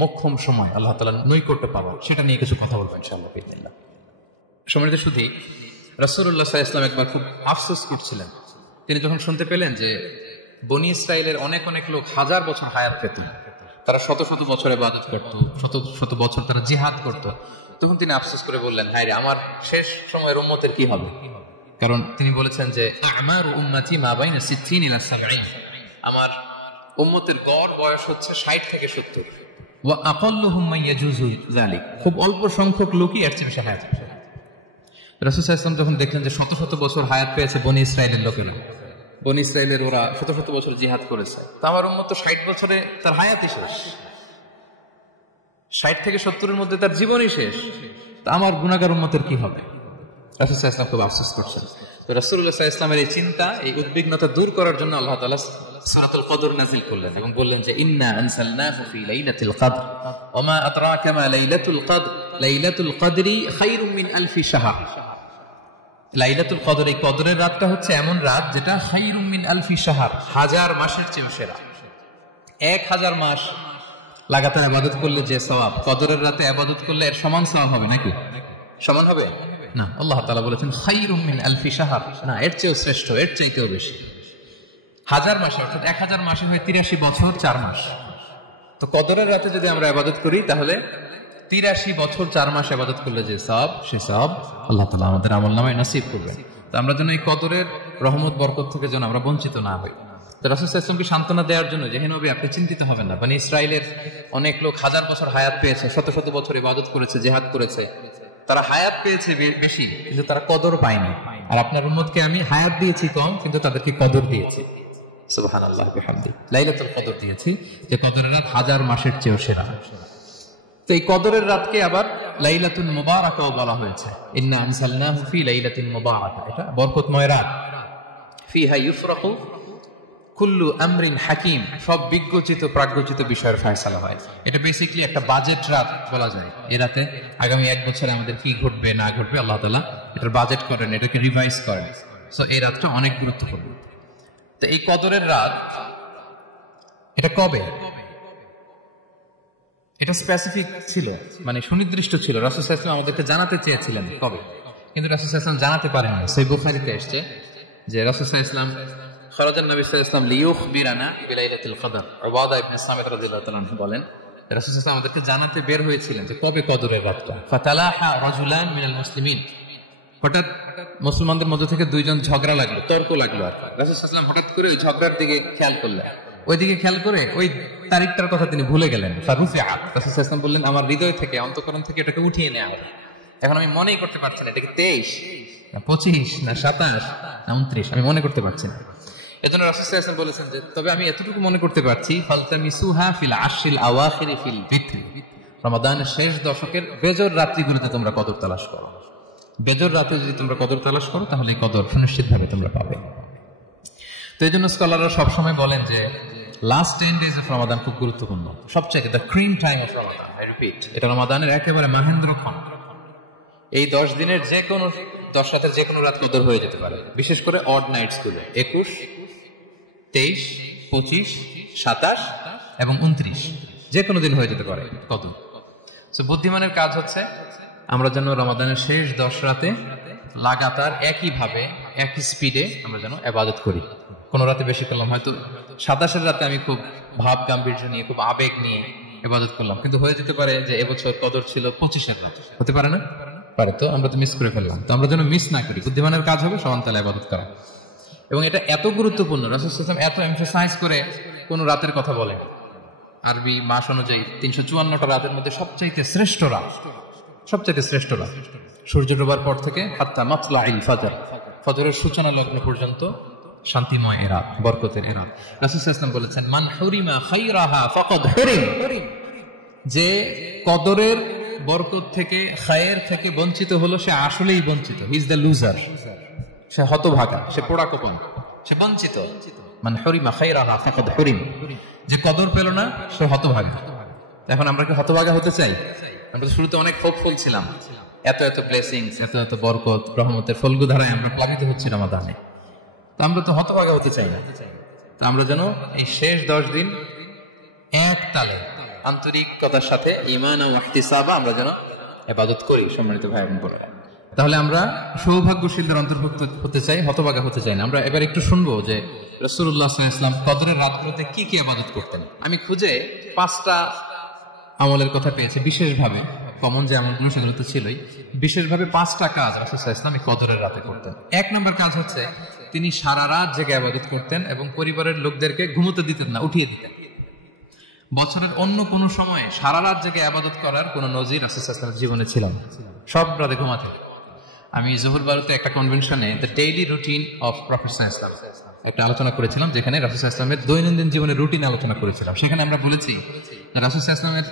মোক্ষম সময়, আল্লাহ তাআলার নৈকট্য পাওয়া, সেটা নিয়ে কিছু কথা বলবো ইনশাআল্লাহ বিসমিল্লাহ। সম্মানিত সুধী, রাসূলুল্লাহ সাল্লাল্লাহু আলাইহি ওয়াসাল্লাম একবার খুব আফসোস করছিলেন। তিনি যখন শুনতে পেলেন যে বনী ইসরাইলের অনেক অনেক লোক হাজার বছর হায়াত পেত, তারা শত শত বছর ইবাদত করত, শত শত বছর তারা জিহাদ করত, তখন তিনি আফসোস করে বললেন, হায় রে, আমার শেষ সময়ের উম্মতের কি হবে? কারণ তিনি বলেছেন যে আমারু উম্মতি মা বাইনা 60 ইলা 70, আমার উম্মতের গড় বয়স হচ্ছে 60 থেকে 70। ওয়া আকাল্লুহুম মান ইয়াজুজু যালিক, খুব অল্প সংখ্যক লোকই এর চেয়ে বেশি হায়াত পাবে। রাসূল সাল্লাল্লাহু আলাইহি ওয়াসাল্লাম যখন দেখলেন যে শত শত বছর হায়াত পেয়েছে বনী ইসরাইলের লোকেরা, বনী ইসরাইলের ওরা শত শত বছর জিহাদ করেছে, তো আমার উম্মত তো 60 বছরে তার হায়াতই শেষ, 60 থেকে 70 এর মধ্যে তার জীবনই শেষ, তা আমার গুনাহগার উম্মতের কি হবে? রাসূল সাল্লাল্লাহু আলাইহি ওয়াসাল্লাম খুব আফসোস করছেন। তো রাসূলুল্লাহ সাল্লাল্লাহু আলাইহি ওয়াসাল্লামের এই চিন্তা, এই উদ্বিগ্নতা দূর করার জন্য আল্লাহ তাআলা সূরাতুল কদর নাযিল করলেন এবং বললেন যে ইন্না আনসালনাহু ফি লাইলাতিল কদর ওয়া মা আদরাকা মা লাইলাতুল কদর লাইলাতুল কদরি খায়রুম মিন আলফি শাহর। লাইলাতুল কদর, এই কদরের রাতটা হচ্ছে এমন রাত যেটা খায়রুম মিন আলফি শাহর, হাজার মাসের চেয়ে সেরা। 1000 মাস লাগাতার ইবাদত করলে যে সওয়াব, কদরের রাতে ইবাদত করলে এর সমান সওয়াব হবে নাকি? সমান হবে না। আল্লাহ তাআলা বলেছেন খায়রুম মিন আলফি শাহর, না, এর চেয়েও শ্রেষ্ঠ, এর চাইতেও বেশি। 1000 মাসে, অর্থাৎ 1000 মাসে হয় 83 বছর 4 মাস। তো কদরের রাতে যদি আমরা ইবাদত করি তাহলে 83 বছর 4 মাস ইবাদত করলে যে সওয়াব, সে সওয়াব আল্লাহ তাআলা আমাদের আমলনামায় নসিব করবেন। তো আমরা যেন এই কদরের রহমত বরকত থেকে যেন আমরা বঞ্চিত না হই। তো রাসূল সাল্লাল্লাহু আলাইহি ওয়াসাল্লামকে সান্ত্বনা দেওয়ার জন্য যে হে নবী, আপনি চিন্তিত হবেন না, বনী ইসরাইলের অনেক লোক হাজার বছর হায়াত পেয়েছে, শত শত বছর ইবাদত করেছে, জিহাদ করেছে, তারা হায়াত পেয়েছে বেশি কিন্তু তারা কদর পায়নি। আর আপনার উম্মতকে আমি হায়াত দিয়েছি কম, কিন্তু তাদেরকে কদর দিয়েছি। সুবহানাল্লাহ বিহামদিহি, লাইলাতুল কদর দিয়েছি, যে কদরের রাত 1000 মাসের চেয়েও সেরা। তো এই কদরের রাতকে আবার লাইলাতুল মুবারাকাও বলা হয়েছে। ইন্না আনসালনাহু ফি লাইলাতিন মুবারাকা, এটা বরকতময় রাত। ফিহা ইউফরাকু কুল্লু আমরিন হাকিম, সব বিজ্ঞচিত প্রাজ্ঞচিত বিষয়ের ফয়সালা হয়। এটা বেসিক্যালি একটা বাজেট রাত বলা যায়। এই রাতে আগামী 1 বছরে আমাদের কি ঘটবে না ঘটবে আল্লাহ তাআলা এটার বাজেট করেন, এটাকে রিভাইজ করেন। সো এই রাতটা অনেক গুরুত্বপূর্ণ। তো এই কদরের রাত, এটা কবে? এটা স্পেসিফিক ছিল, মানে সুনির্দিষ্ট ছিল। রাসূল সাল্লাল্লাহু আলাইহি ওয়াসাল্লাম আমাদেরকে জানাতে চেয়েছিলেন কবে, কিন্তু রাসূল সাল্লাল্লাহু আলাইহি ওয়াসাল্লাম জানাতে পারেননি। সহিহ বুখারীতে এসেছে যে রাসূল সাল্লাল্লাহু আলাইহি ওয়াসাল্লাম খরাজান নবী সাল্লাল্লাহু আলাইহি ওয়াসাল্লাম লিয়ুখবিরানা বিলাইলাতিল কদর। উবাদা ইবনে সামিত রাদিয়াল্লাহু তাআলা আনহু বলেন, রাসূল সাল্লাল্লাহু আলাইহি ওয়াসাল্লাম আমাদেরকে জানাতে বের হয়েছিলেন যে কবে কদরের রাতটা। ফাতালাহা রাজুলান মিনাল মুসলিমিন, হঠাৎ মুসলমানদের মধ্যে থেকে 2 জন ঝগড়া লাগলো, তর্ক লাগলো। আর রাসূল সাল্লাল্লাহু আলাইহি ওয়াসাল্লাম হঠাৎ করে ওই ঝগড়ার দিকে খেয়াল করলেন, ওইদিকে খেয়াল করে ওই তারিখটার কথা তিনি ভুলে গেলেন। ফারুফিআত, রাসূল সাল্লাল্লাহু আলাইহি ওয়াসাল্লাম বললেন, আমার হৃদয় থেকে, অন্তঃকরণ থেকে এটাকে উঠিয়ে নেওয়া হবে। এখন আমি মনেই করতে পারছি না এটা কি 23 না 25 না 27 না 29, আমি মনে করতে পারছি না। এজন্য রাসূল সাল্লাল্লাহু আলাইহি ওয়াসাল্লাম বলেছেন যে তবে আমি এতটুকু মনে করতে পারছি, ফালতামিসুহা ফিল আশরিল আওয়াখির ফিল বিত্র, রমাদানের শেষ দশকের বেজর রাত্রিগুলোতে তোমরা কদর তালাশ করো। বেজর রাতে যদি তোমরা কদর তালাশ করো তাহলে এই কদর সুনিশ্চিতভাবে তোমরা পাবে। তো এই জন্য স্কলাররা সবসময় বলেন যে লাস্ট 10 days অফ রমাদান খুব গুরুত্বপূর্ণ, সবচেয়ে the cream time of Ramadan. I repeat, এটা রমাদানের একেবারে মহেন্দ্রক্ষণ। এই 10 দিনের যে কোনো 10 রাতের যে কোনো রাত কদর হয়ে যেতে পারে, বিশেষ করে অড নাইটস গুলো 21, 23, 25, 27 এবং 29, যে কোনো দিন হয়ে যেতে পারে কদর। বুদ্ধিমানের কাজ হচ্ছে আমরা যেন রমাদানের শেষ 10 রাতে লাগাতার একইভাবে একই স্পিডে আমরা যেন ইবাদত করি। কোন রাতে বেশি করলাম, হয়তো 27 রাতে আমি খুব ভাব গাম্ভীর্য নিয়ে খুব আবেগ নিয়ে ইবাদত করলাম, কিন্তু হয়ে যেতে পারে যে এবছর কদর ছিল 25 রাত, হতে পারে না? পারে। তো আমরা তো মিস করে ফেললাম। তো আমরা যেন মিস না করি। বুদ্ধিমানের কাজ হবে সমান তালে ইবাদত করা। এবং এটা এত গুরুত্বপূর্ণ, রাসূল সাল্লাল্লাহু আলাইহি ওয়াসাল্লাম এত এমফাসাইজ করে কোন রাতের কথা বলেন। আরবি মাস অনুযায়ী 354টা রাতের মধ্যে সবচাইতে শ্রেষ্ঠ রাত, সবচাইতে শ্রেষ্ঠ রাত সূর্য ডোবার পর থেকে হাত্তা মাতলাইল ফাজর, ফজরের সূচনা লগ্ন পর্যন্ত শান্তিময় এ রাত, বরকতের এ রাত। রাসূল সাল্লাল্লাহু আলাইহি ওয়াসাল্লাম বলেছেন, মান হুরিমা খায়রাহা ফাকাদ হুরিম, যে কদরের বরকত থেকে, খায়ের থেকে বঞ্চিত হলো সে আসলেই বঞ্চিত। হি ইজ দ্য লুজার, সে হতভাগা, সে পোড়া কোপন, সে বঞ্চিত। মান হুরিমা খায়রাহা ফাকাদ হুরিম, যে কদর পেল না সে হতভাগা। এখন আমরা কি হতভাগা হতে চাই? আমরা তো শুরুতে অনেক হোপফুল ছিলাম, এত এত ব্লেসিংস, এত এত বরকত, রহমতের ফলগু ধারায় আমরা প্লাবিত হচ্ছি রমাদানে। তো আমরা তো হতভাগা হতে চাই না। তো আমরা যেন এই শেষ 10 দিন এক তালে আন্তরিকতার সাথে ঈমান ও ইহতিসাবা আমরা যেন ইবাদত করি। সম্মানিত ভাই বোন বোনেরা, তাহলে আমরা সৌভাগ্যশীলদের অন্তর্ভুক্ত হতে চাই, হতভাগা হতে চাই না। আমরা এবার একটু শুনবো যে রাসূলুল্লাহ সাল্লাল্লাহু আলাইহি ওয়াসাল্লাম কদরের রাতগুলোতে কি কি ইবাদত করতেন। আমি খুঁজে 5টা আমলের কথা পেয়েছি বিশেষভাবে, কমন যে আমলগুলো সেগুলো তো ছিলই, বিশেষভাবে 5টা কাজ রাসূল সাল্লাল্লাহু আলাইহি ওয়াসাল্লাম কদরের রাতে করতেন। 1 নম্বর কাজ হচ্ছে তিনি সারা রাত জেগে ইবাদত করতেন এবং পরিবারের লোকদেরকে ঘুমোতে দিতেন না, উঠিয়ে দিতেন। বছরের অন্য কোন সময়ে সারা রাত জেগে ইবাদত করার কোন নজির রাসূল সাল্লাল্লাহু আলাইহি ওয়াসাল্লামের জীবনে ছিল না। সব রাতে ঘুমাতেন। আমি জোহর বারুতে একটা কনভেনশনে the daily routine of prophet সাল্লাল্লাহু আলাইহি ওয়াসাল্লাম একটা আলোচনা করেছিলাম, যেখানে রাসূল সাল্লাল্লাহু আলাইহি ওয়াসাল্লামের দৈনন্দিন জীবনের রুটিন আলোচনা করেছিলাম। সেখানে আমরা বলেছি রাসূল সাল্লাল্লাহু আলাইহি ওয়াসাল্লামের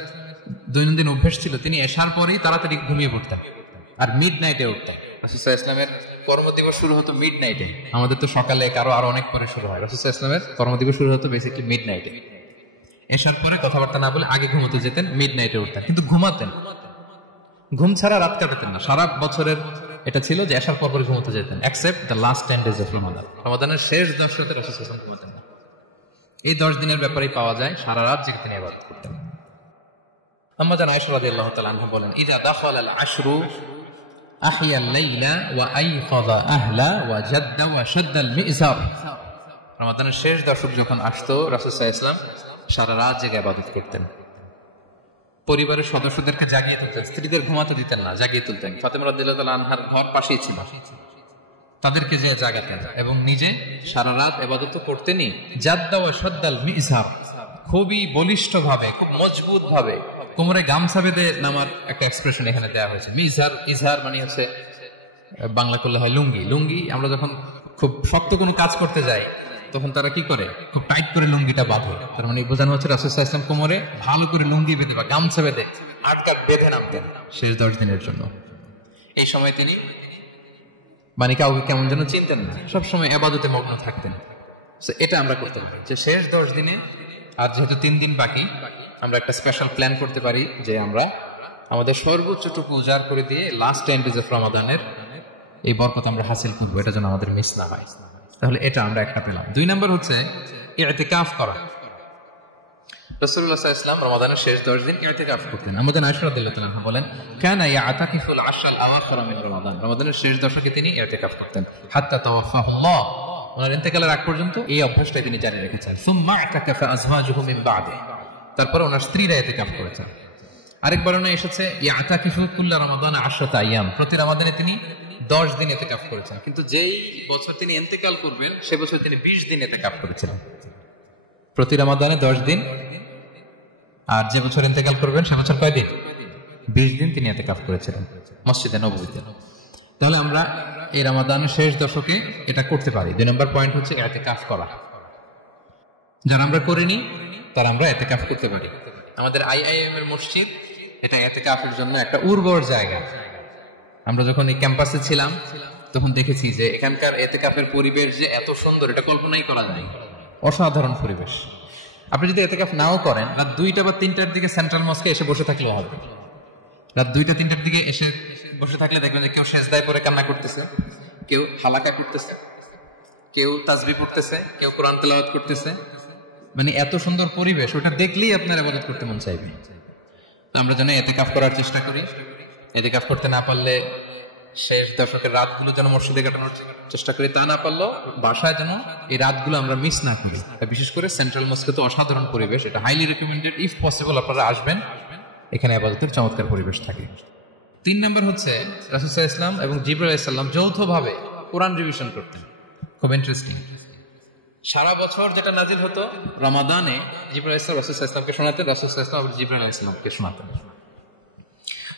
দৈনন্দিন অভ্যাস ছিল তিনি এশার পরেই তাড়াতাড়ি ঘুমিয়ে পড়তেন আর মিড নাইটে উঠতেন। রাসূল সাল্লাল্লাহু আলাইহি ওয়াসাল্লামের কর্মদিবস শুরু হতো মিড নাইটে। আমাদের তো সকালে কারো আরো অনেক পরে শুরু হয়, রাসূল সাল্লাল্লাহু আলাইহি ওয়াসাল্লামের কর্মদিবস শুরু হতো বেসিক্যালি মিড নাইটে। এশার পরে কথাবার্তা না বলে আগে ঘুমোতে যেতেন, মিড নাইটে উঠতেন, কিন্তু ঘুমাতেন। ঘুম ছাড়া রাত কাটাতেন না। সারা বছরের এটা ছিল যে এশার পর পরে ঘুমোতে যেতেন, except the last 10 days of Ramadan. রমাদানের শেষ 10 রাতে রাসূল সাল্লাল্লাহু আলাইহি ওয়াসাল্লাম ঘুমাতেন না। এই 10 দিনের ব্যাপারেই পাওয়া যায় সারা রাত জেগে তিনি ইবাদত করতেন। আম্মা জান আয়েশা রাদিয়াল্লাহু তাআলা আনহা বলেন, ইযা দাখালাল আশরু আহিয়াল লাইলা ওয়া আইকাযা আহলা ওয়া জাদ্দা ওয়া শাদ্দাল মিজার। রমাদানের শেষ দশক যখন আসতো রাসূল সাল্লাল্লাহু আলাইহি ওয়াসাল্লাম সারা রাত জেগে ইবাদত করতেন। পরিবারের সদস্যদেরকে জাগিয়ে তুলতেন, স্ত্রীদের ঘুমাতে দিতেন না, জাগিয়ে তুলতেন। ফাতেমা রাদিয়াল্লাহু তাআলা আনহার ঘর পাশেই ছিল, তাদেরকে যে জাগাতেন এবং নিজে সারা রাত ইবাদত করতেনই। জাদ্দা ওয়া শাদ্দাল মিজার, খুবই বলিষ্ঠ ভাবে, খুব মজবুত ভাবে কোমরে গামছা বেঁধে নামার একটা এক্সপ্রেশন এখানে দেওয়া হয়েছে। মিজার, ইজহার মানে হচ্ছে বাংলা করলে হয় লুঙ্গি। লুঙ্গি আমরা যখন খুব শক্ত কোনো কাজ করতে যাই তখন তারা কি করে, খুব টাইট করে লুঙ্গিটা বাঁধে। তার মানে বোঝানো হচ্ছে রাসূল সাল্লাল্লাহু আলাইহি ওয়াসাল্লাম কোমরে ভালো করে লুঙ্গি বেঁধে বা গামছা বেঁধে আটকাট বেঁধে নামতেন শেষ 10 দিনের জন্য। এই সময় তিনি মানে কাউকে কেমন যেন চিনতেন না, সবসময় ইবাদতে মগ্ন থাকতেন। এটা আমরা করতে পারি যে শেষ 10 দিনে, আর যেহেতু 3 দিন বাকি, আমরা একটা স্পেশাল প্ল্যান করতে পারি যে আমরা আমাদের সর্বোচ্চটুকু উজাড় করে দিয়ে লাস্ট 10 days অফ রমাদানের এই বরকত আমরা হাসিল করবো, এটা যেন আমাদের মিস না হয়। তাহলে এটা আমরা একটা পেলাম। 2 নম্বর হচ্ছে ইতিকাফ করা। রাসূলুল্লাহ সাল্লাল্লাহু আলাইহি ওয়াসাল্লাম রমাদানের শেষ 10 দিন ইতিকাফ করতেন। আমাদের আয়েশা রাদিয়াল্লাহু তাআলা বলেন, কানা ইয়াতাকিফুল আশরাল আওয়াখির মিন রমাদান। রমাদানের শেষ দশকে তিনি ইতিকাফ করতেন হাত্তা তাওয়াফাহুল্লাহ, ওনার ইন্তেকালের আগ পর্যন্ত এই অভ্যাসটাই তিনি জারি রেখেছেন। সুম্মা আতাকাফা আজওয়াজুহু মিন বাদে, তারপর ওনার স্ত্রীরা ইতিকাফ করেছেন। আরেক বর্ণনা এসেছে ইয়াতাকিফু কুল্লা রমাদান 10 আইয়াম, প্রতি রমাদানে তিনি 10 দিন ইতিকাফ করেছেন। কিন্তু যেই বছর তিনি ইন্তেকাল করবেন সে বছর তিনি 20 দিন ইতিকাফ করেছিলেন। প্রতি রমাদানে 10 দিন, আর যে বছর ইন্তেকাল করবেন সে বছর কয় দিন? 20 দিন তিনি ইতিকাফ করেছিলেন মসজিদে নববীতে। তাহলে আমরা এই রমাদানের শেষ দশকে এটা করতে পারি। 2 নম্বর পয়েন্ট হচ্ছে ইতিকাফ করা। যারা আমরা করিনি তারা আমরা ইতিকাফ করতে পারি। আমাদের আইআইএম এর মসজিদ এটা ইতিকাফের জন্য একটা উর্বর জায়গা। আমরা যখন এই ক্যাম্পাসে ছিলাম তখন দেখেছি যে এখানকার ইতিকাফের পরিবেশ যে এত সুন্দর, এটা কল্পনাই করা যায়। অসাধারণ পরিবেশ। আপনি যদি ইতিকাফ নাও করেন, রাত 2টা বা 3টার দিকে সেন্ট্রাল মস্কে এসে বসে থাকলেও হবে। রাত 2টা 3টার দিকে এসে বসে থাকলে দেখবেন যে কেউ সেজদায় পড়ে কান্না করতেছে, কেউ হালাকা করতেছে, কেউ তাসবিহ পড়তেছে, কেউ কোরআন তেলাওয়াত করতেছে। মানে এত সুন্দর পরিবেশ, ওটা দেখলেই আপনার ইবাদত করতে মন চাইবে। আমরা যেন এতেকাফ করার চেষ্টা করি। এতেকাফ করতে না পারলে শেষ দশকের রাতগুলো যেন মসজিদে কাটানোর চেষ্টা করি, তা না পারলেও বাসায় যেন এই রাতগুলো আমরা মিস না করি। বিশেষ করে সেন্ট্রাল মস্কে তো অসাধারণ পরিবেশ, এটা হাইলি রেকমেন্ডেড। ইফ পসিবল আপনারা আসবেন, এখানে ইবাদতের চমৎকার পরিবেশ থাকে। 3 নম্বর হচ্ছে রাসূল সাল্লাল্লাহু আলাইহি ওয়াসাল্লাম এবং জিবরাইল আলাইহিস সালাম যৌথভাবে কোরআন রিভিশন করতেন। খুব ইন্টারেস্টিং। সারা বছর যেটা নাজিল হতো, রমাদানে জিবরাইল আলাইহিস সালাম রাসূল সাল্লাল্লাহু আলাইহি ওয়াসাল্লামকে শোনাতেন, রাসূল সাল্লাল্লাহু আলাইহি ওয়াসাল্লাম জিবরাইল আলাইহিস সালামকে শোনাতেন।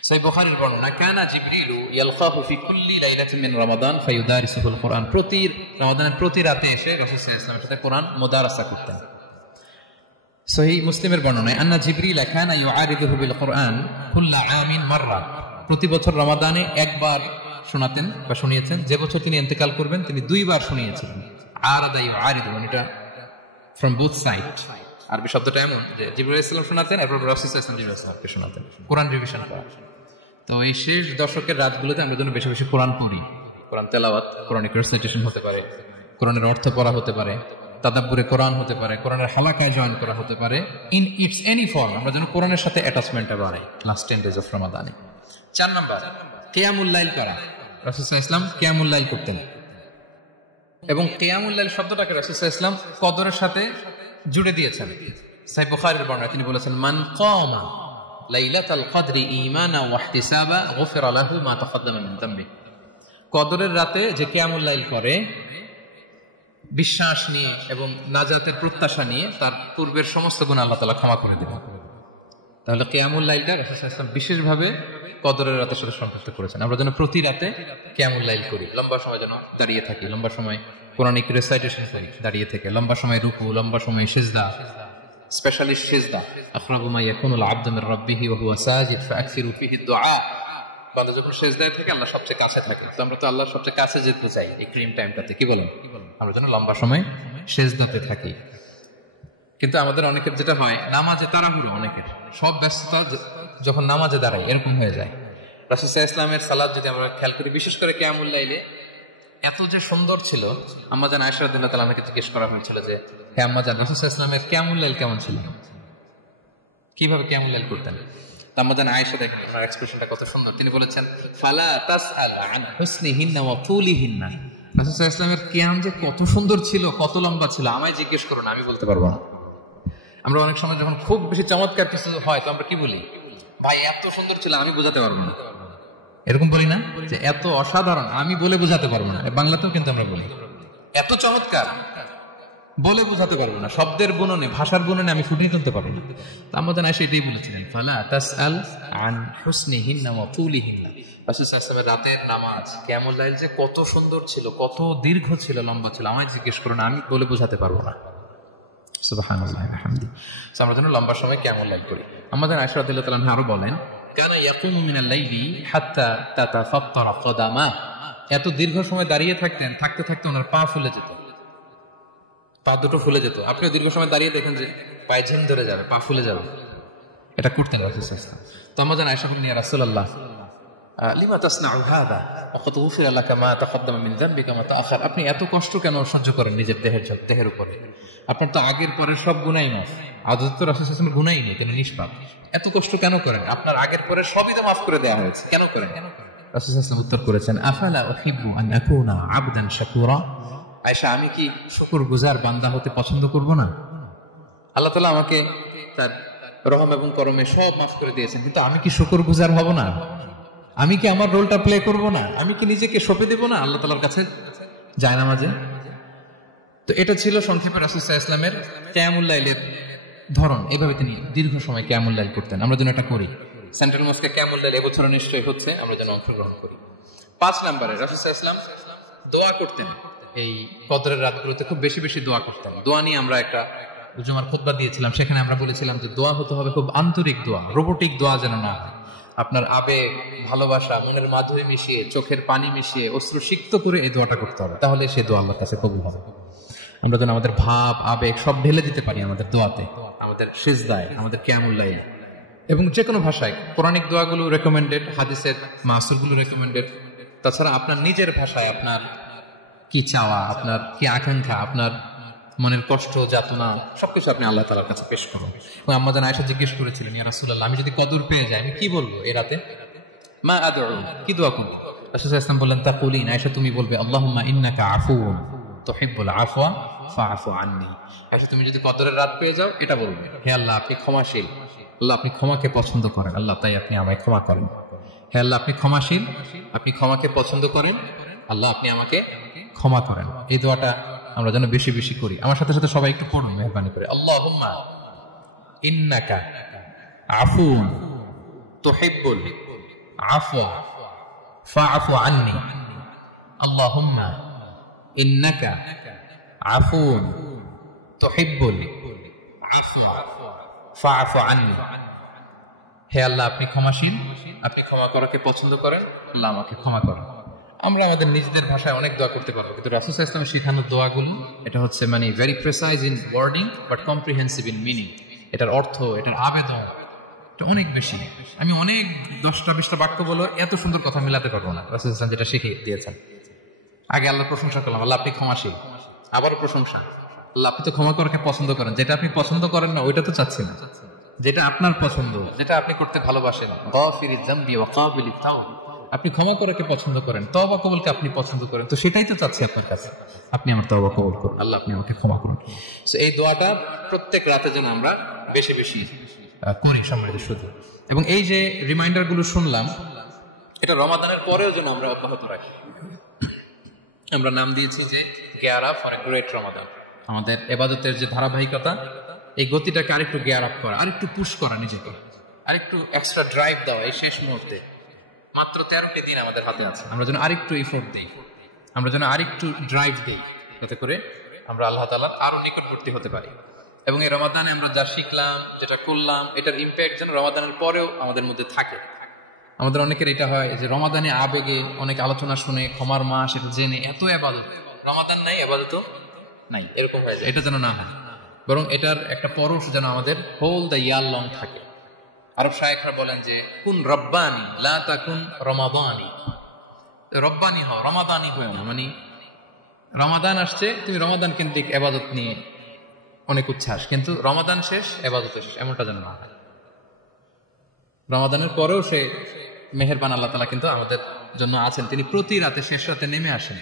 সহিহ বুখারীর বর্ণনা, কানা জিবরিলু ইয়ালকাহু ফি কুল্লি লাইলাতিন মিন রমাদান ফায়ুদারিসুল কুরআন। প্রতি রমাদানের প্রতি রাতে এসে রাসূল সাল্লাল্লাহু আলাইহি ওয়াসাল্লামের সাথে কোরআন মুদারাসা করতেন। সহিহ মুসলিমের বর্ণনায়, আন্না জিবরিল কানা ইউআরিদুহু বিল কুরআন কুল্লা আমিন মাররা। প্রতি বছর রমাদানে একবার শোনাতেন বা শুনিয়েছেন। যে বছর তিনি ইন্তেকাল করবেন তিনি 2 বার শুনিয়েছিলেন। আরাদা ইউআরিদু, মানে এটা ফ্রম বোথ সাইড। আরবি শব্দটা এমন যে জিবরাইল আলাইহিস সালাম শোনাতেন, এরপর রাসূল সাল্লাল্লাহু আলাইহি ওয়াসাল্লাম জিবরাইল আলাইহিস সালামকে শোনাতেন, কোরআন রিভিশন করা। তো এই শেষ দশকের রাতগুলোতে আমরা যেন বেশি বেশি কোরআন পড়ি, কোরআন তেলাওয়াত, কোরআনিক রিসাইটেশন হতে পারে, কোরআনের অর্থ পড়া হতে পারে, তাদাব্বুরে কোরআন হতে পারে, কোরআনের হালাকায় জয়েন করা হতে পারে। ইন ইটস এনি ফর্ম আমরা যেন কোরআনের সাথে অ্যাটাচমেন্টটা বাড়াই লাস্ট 10 days অফ রমাদানে। 4 নাম্বার, কিয়ামুল লাইল করা। রাসূল সাল্লাল্লাহু আলাইহি ওয়াসাল্লাম কিয়ামুল লাইল করতেন, এবং কিয়ামুল লাইল শব্দটাকে রাসূল সাল্লাল্লাহু আলাইহি ওয়াসাল্লাম কদরের সাথে জুড়ে দিয়েছেন। সহিহ বুখারীর বর্ণনা, তিনি বলেছেন, মান কামা লাইলাতাল কদরি ঈমানা ওয়া ইহতিসাবা গুফিরা লাহু মা তাকাদ্দামা মিন যামবি। কদরের রাতে যে কিয়ামুল লাইল করে বিশ্বাস নিয়ে এবং নাজাতের প্রত্যাশা নিয়ে, তার পূর্বের সমস্ত গুনাহ আল্লাহ তাআলা ক্ষমা করে দেবেন। তাহলে কিয়ামুল লাইলটা রাসূল সাল্লাল্লাহু আলাইহি ওয়াসাল্লাম বিশেষভাবে কদরের রাতের সাথে সম্পৃক্ত করেছেন। আমরা যেন প্রতি রাতে কিয়ামুল লাইল করি, লম্বা সময় যেন দাঁড়িয়ে থাকি, লম্বা সময় কোরআনিক রিসাইটেশন করি দাঁড়িয়ে থেকে, লম্বা সময় রুকু, লম্বা সময় সিজদা, স্পেশালি সিজদা। আকরাবু মা ইয়াকুনুল আবদু মির রাব্বিহি ওয়া হুয়া সাজিদ ফাআকসিরু ফিহি দুআ। বান্দা যখন সিজদায় থাকে আল্লাহ সবচেয়ে কাছে থাকে, তো আমরা তো আল্লাহর সবচেয়ে কাছে যেতে চাই এই ক্রিম টাইমটাতে। কি বলেন? আমরা যেন লম্বা সময় সিজদাতে থাকি। কিন্তু আমাদের অনেকের যেটা হয়, নামাজে তাড়াহুড়ো, অনেকের সব ব্যস্ততা যখন নামাজে দাঁড়ায় এরকম হয়ে যায়। রাসূল সাল্লাল্লাহু আলাইহি ওয়াসাল্লামের সালাত যদি আমরা খেয়াল করি, বিশেষ করে কিয়ামুল লাইলে এত যে সুন্দর ছিল। আম্মা জান আয়েশা রাদিয়াল্লাহু তাআলা আমাকে জিজ্ঞেস করা হয়েছিল যে, হে আম্মা জান, রাসূল সাল্লাল্লাহু আলাইহি ওয়াসাল্লামের কিয়ামুল লাইল কেমন ছিল, কিভাবে কিয়ামুল লাইল করতেন? আম্মা জান আয়েশা, দেখেন ওনার এক্সপ্রেশনটা কত সুন্দর। তিনি বলেছেন, ফালা তাসআল আন হুসনিহিন্না ওয়া তুলিহিন্না। রাসূল সাল্লাল্লাহু আলাইহি ওয়াসাল্লামের কিয়াম যে কত সুন্দর ছিল, কত লম্বা ছিল, আমায় জিজ্ঞেস করো না, আমি বলতে পারবো না। আমরা অনেক সময় যখন খুব বেশি চমৎকার কিছু হয় তো আমরা কি বলি, ভাই এত সুন্দর ছিল, আমি বোঝাতে পারবো না। এরকম বলি না যে এত অসাধারণ, আমি বলে বোঝাতে পারবো না। বাংলাতেও কিন্তু আমরা বলি এত চমৎকার, বলে বোঝাতে পারবো না, শব্দের গুণনে, ভাষার গুণনে আমি ফুটিয়ে তুলতে পারবো না। আমাদের আয়েশা এটাই বলেছিলেন, ফালা তাসআল আন হুসনিহিন্না ওয়া তুলিহিন্না। রাসূল সাল্লাল্লাহু আলাইহি ওয়াসাল্লামের রাতের নামাজ কিয়ামুল লাইল যে কত সুন্দর ছিল, কত দীর্ঘ ছিল, লম্বা ছিল, আমায় জিজ্ঞেস করো না, আমি বলে বোঝাতে পারবো না। সুবহানাল্লাহ ওয়া বিহামদিহি। আমরা যেন লম্বা সময় কিয়ামুল লাইল করি। আমাদের আয়েশা রাদিয়াল্লাহু তাআলা আরো বলেন, কানা ইয়াকুমু মিনাল লাইলি হাত্তা তাতাফাত্তারা কদামা। এত দীর্ঘ সময় দাঁড়িয়ে থাকতেন, থাকতে থাকতে ওনার পা ফুলে যেত, পা দুটো ফুলে যেত। আপনিও দীর্ঘ সময় দাঁড়িয়ে দেখেন যে পায়ে ঝিম ধরে যাবে, পা ফুলে যাবে, এটা করতেন রাসূল সাল্লাল্লাহু আলাইহি ওয়াসাল্লাম। তো আমাদের আয়েশা বলেন, ইয়া রাসূলুল্লাহ লিমা তাসনাউ হাদা ওয়া কদ গুফিরা লাকা মা তাকাদ্দামা মিন যামবিকা মা তাআখার। আপনি এত কষ্ট কেন সহ্য করেন নিজের দেহের উপরে? আপনার তো আগের পরের সব গুনাহই মাফ। আদত তো রাসূল সাল্লাল্লাহু আলাইহি ওয়াসাল্লাম গুনাহই নেই, তিনি নিষ্পাপ। এত কষ্ট কেন করেন? আপনার আগের পরের সবই তো মাফ করে দেওয়া হয়েছে, কেন করেন? রাসূল সাল্লাল্লাহু আলাইহি ওয়াসাল্লাম উত্তর করেছেন, আফালা উহিব্বু আন আকুনা আবদান শাকুরা। আয়েশা, আমি কি শুকরগুজার বান্দা হতে পছন্দ করব না? আল্লাহ তাআলা আমাকে তার রহম এবং করমে সব মাফ করে দিয়েছেন, কিন্তু আমি কি শুকরগুজার হব না? আমি কি আমার রোলটা প্লে করব না? আমি কি নিজেকে সঁপে দেব না আল্লাহ তাআলার কাছে জায়নামাজে? তো এটা ছিল সংক্ষেপে রাসূল সাল্লাল্লাহু আলাইহি ওয়াসাল্লামের কিয়ামুল লাইলের ধরন। এইভাবে তিনি দীর্ঘ সময় কিয়ামুল লাইল করতেন। আমরা যেন এটা করি। সেন্ট্রাল মস্কে কিয়ামুল লাইল এবছর নিশ্চয়ই হচ্ছে, আমরা যেন অংশগ্রহণ করি। 5 নম্বরে রাসূল সাল্লাল্লাহু আলাইহি ওয়াসাল্লাম দোয়া করতেন। এই কদরের রাতগুলোতে খুব বেশি বেশি দোয়া করতেন। দোয়া নিয়ে আমরা একটা জুমার খুতবা দিয়েছিলাম, সেখানে আমরা বলেছিলাম যে দোয়া হতে হবে খুব আন্তরিক দোয়া, রোবোটিক দোয়া যেন না হয়। আপনার আবেগ, ভালোবাসা, মনের মাধুরী মিশিয়ে, চোখের পানি মিশিয়ে, অশ্রু সিক্ত করে এই দোয়াটা করতে হবে, তাহলে সেই দোয়া আল্লাহর কাছে কবুল হবে। আমরা যেন আমাদের ভাব, আবেগ সব ঢেলে দিতে পারি আমাদের দোয়াতে, আমাদের সিজদায়, আমাদের কিয়ামুল লাইলে। এবং যে কোনো ভাষায় কোরআনিক দোয়াগুলো রেকমেন্ডেড, হাদিসের মাসুরগুলো রেকমেন্ডেড। তাছাড়া আপনার নিজের ভাষায় আপনার কি চাওয়া, আপনার কি আকাঙ্ক্ষা, আপনার মনের কষ্ট, যাতনা সবকিছু আপনি আল্লাহ তাআলার কাছে পেশ করুন। এবং আম্মা জান আয়েশা জিজ্ঞেস করেছিলেন, ইয়া রাসূলুল্লাহ, আমি যদি কদর পেয়ে যাই আমি কি বলবো এই রাতে? মা আদউ, কি দোয়া করব? রাসূল সাল্লাল্লাহু আলাইহি ওয়াসাল্লাম বললেন, তাকুলিন, আয়েশা তুমি বলবে, আল্লাহুম্মা ইন্নাকা আফুউন তুহিব্বুল আফওয়া ফাআফু আন্নী। আয়েশা তুমি যদি কদরের রাত পেয়ে যাও এটা বলবে, হে আল্লাহ আপনি ক্ষমাশীল, আল্লাহ আপনি ক্ষমাকে পছন্দ করেন, আল্লাহ তাই আপনি আমায় ক্ষমা করেন। হে আল্লাহ আপনি ক্ষমাশীল, আপনি ক্ষমাকে পছন্দ করেন, আল্লাহ আপনি আমাকে ক্ষমা করেন। এই দোয়াটা আমরা যেন বেশি বেশি করি। আমার সাথে সাথে সবাই একটু পড়ুন মেহরবানি করে, আল্লাহুম্মা ইন্নাকা আফুন তুহিব্বুল আফওয়া ফাআফু আন্নী। আল্লাহুম্মা ইন্নাকা আফুন তুহিব্বুল আফওয়া ফাআফু আন্নী। হে আল্লাহ আপনি ক্ষমাশীল, আপনি ক্ষমা করাকে পছন্দ করেন, আল্লাহ আমাকে ক্ষমা করেন। আমরা আমাদের নিজেদের ভাষায় অনেক দোয়া করতে পারবো, কিন্তু রাসূল সাল্লাল্লাহু আলাইহি ওয়াসাল্লামের শেখানো দোয়াগুলো এটা হচ্ছে মানে very precise in wording but comprehensive in meaning. এটার অর্থ, এটার আবেদন এটা অনেক বেশি। আমি অনেক 10টা-20টা বাক্য বলো এত সুন্দর কথা মিলাতে পারবো না। রাসূল সাল্লাল্লাহু আলাইহি ওয়াসাল্লাম যেটা শিখিয়ে দিয়েছেন, আগে আল্লাহর প্রশংসা করলাম, আল্লাহ আপনি ক্ষমাশীল, আবারও প্রশংসা, আল্লাহ আপনি তো ক্ষমা করাকে পছন্দ করেন। যেটা আপনি পছন্দ করেন না ওইটা তো চাচ্ছি না, যেটা আপনার পছন্দ, যেটা আপনি করতে ভালোবাসেন, গাফিরিয যামবি ওয়া কাবিলিত তাওব, আপনি ক্ষমা করাকে পছন্দ করেন, তওবা কবুলকে আপনি পছন্দ করেন, তো সেটাই তো চাচ্ছি আপনার কাছে, আপনি আমার তওবা কবুল করুন, আল্লাহ আপনি আমাকে ক্ষমা করুন। সো এই দোয়াটা প্রত্যেক রাতে যেন আমরা বেশি বেশি করি সম্মানিত শুধু। এবং এই যে রিমাইন্ডার গুলো শুনলাম, এটা রমাদানের পরেও যেন আমরা অব্যাহত রাখি। আমরা নাম দিয়েছি যে gear up for a great Ramadan. আমাদের ইবাদতের যে ধারাবাহিকতা, এই গতিটাকে আরেকটু গিয়ার আপ করা, আরেকটু পুশ করা, নিজেকে আরেকটু এক্সট্রা ড্রাইভ দেওয়া। এই শেষ মুহূর্তে মাত্র 13টি দিন আমাদের হাতে আছে, আমরা যেন আরেকটু এফোর্ট দিই, আমরা যেন আরেকটু ড্রাইভ দিই, যাতে করে আমরা আল্লাহ তাআলার আরো নিকটবর্তী হতে পারি। এবং এই রমাদানে আমরা যা শিখলাম, যেটা করলাম, এটার ইম্প্যাক্ট যেন রমাদানের পরেও আমাদের মধ্যে থাকে। আমাদের অনেকের এটা হয় যে রমাদানে আবেগে অনেক আলোচনা শুনে, ক্ষমার মাস এটা জেনে এত ইবাদত, রমাদান নাই ইবাদত নাই, এরকম হয়ে যায়। এটা যেন না হয়, বরং এটার একটা পরশ যেন আমাদের হোল দ্য ইয়ার লং থাকে। আরব শায়েখরা বলেন যে কুন রব্বানি লা তাকুন রমাদানি, রব্বানি হও, রমাদানি হও না। মানে রমাদান আসছে, তুমি রমাদান কেন্দ্রিক ইবাদত নিয়ে অনেক উচ্ছ্বাস, কিন্তু রমাদান শেষ ইবাদত শেষ, এমনটা যেন না হয়। রমাদানের পরেও সে মেহেরবান আল্লাহ তাআলা কিন্তু আমাদের জন্য আছেন। তিনি প্রতি রাতে শেষ রাতে নেমে আসেন,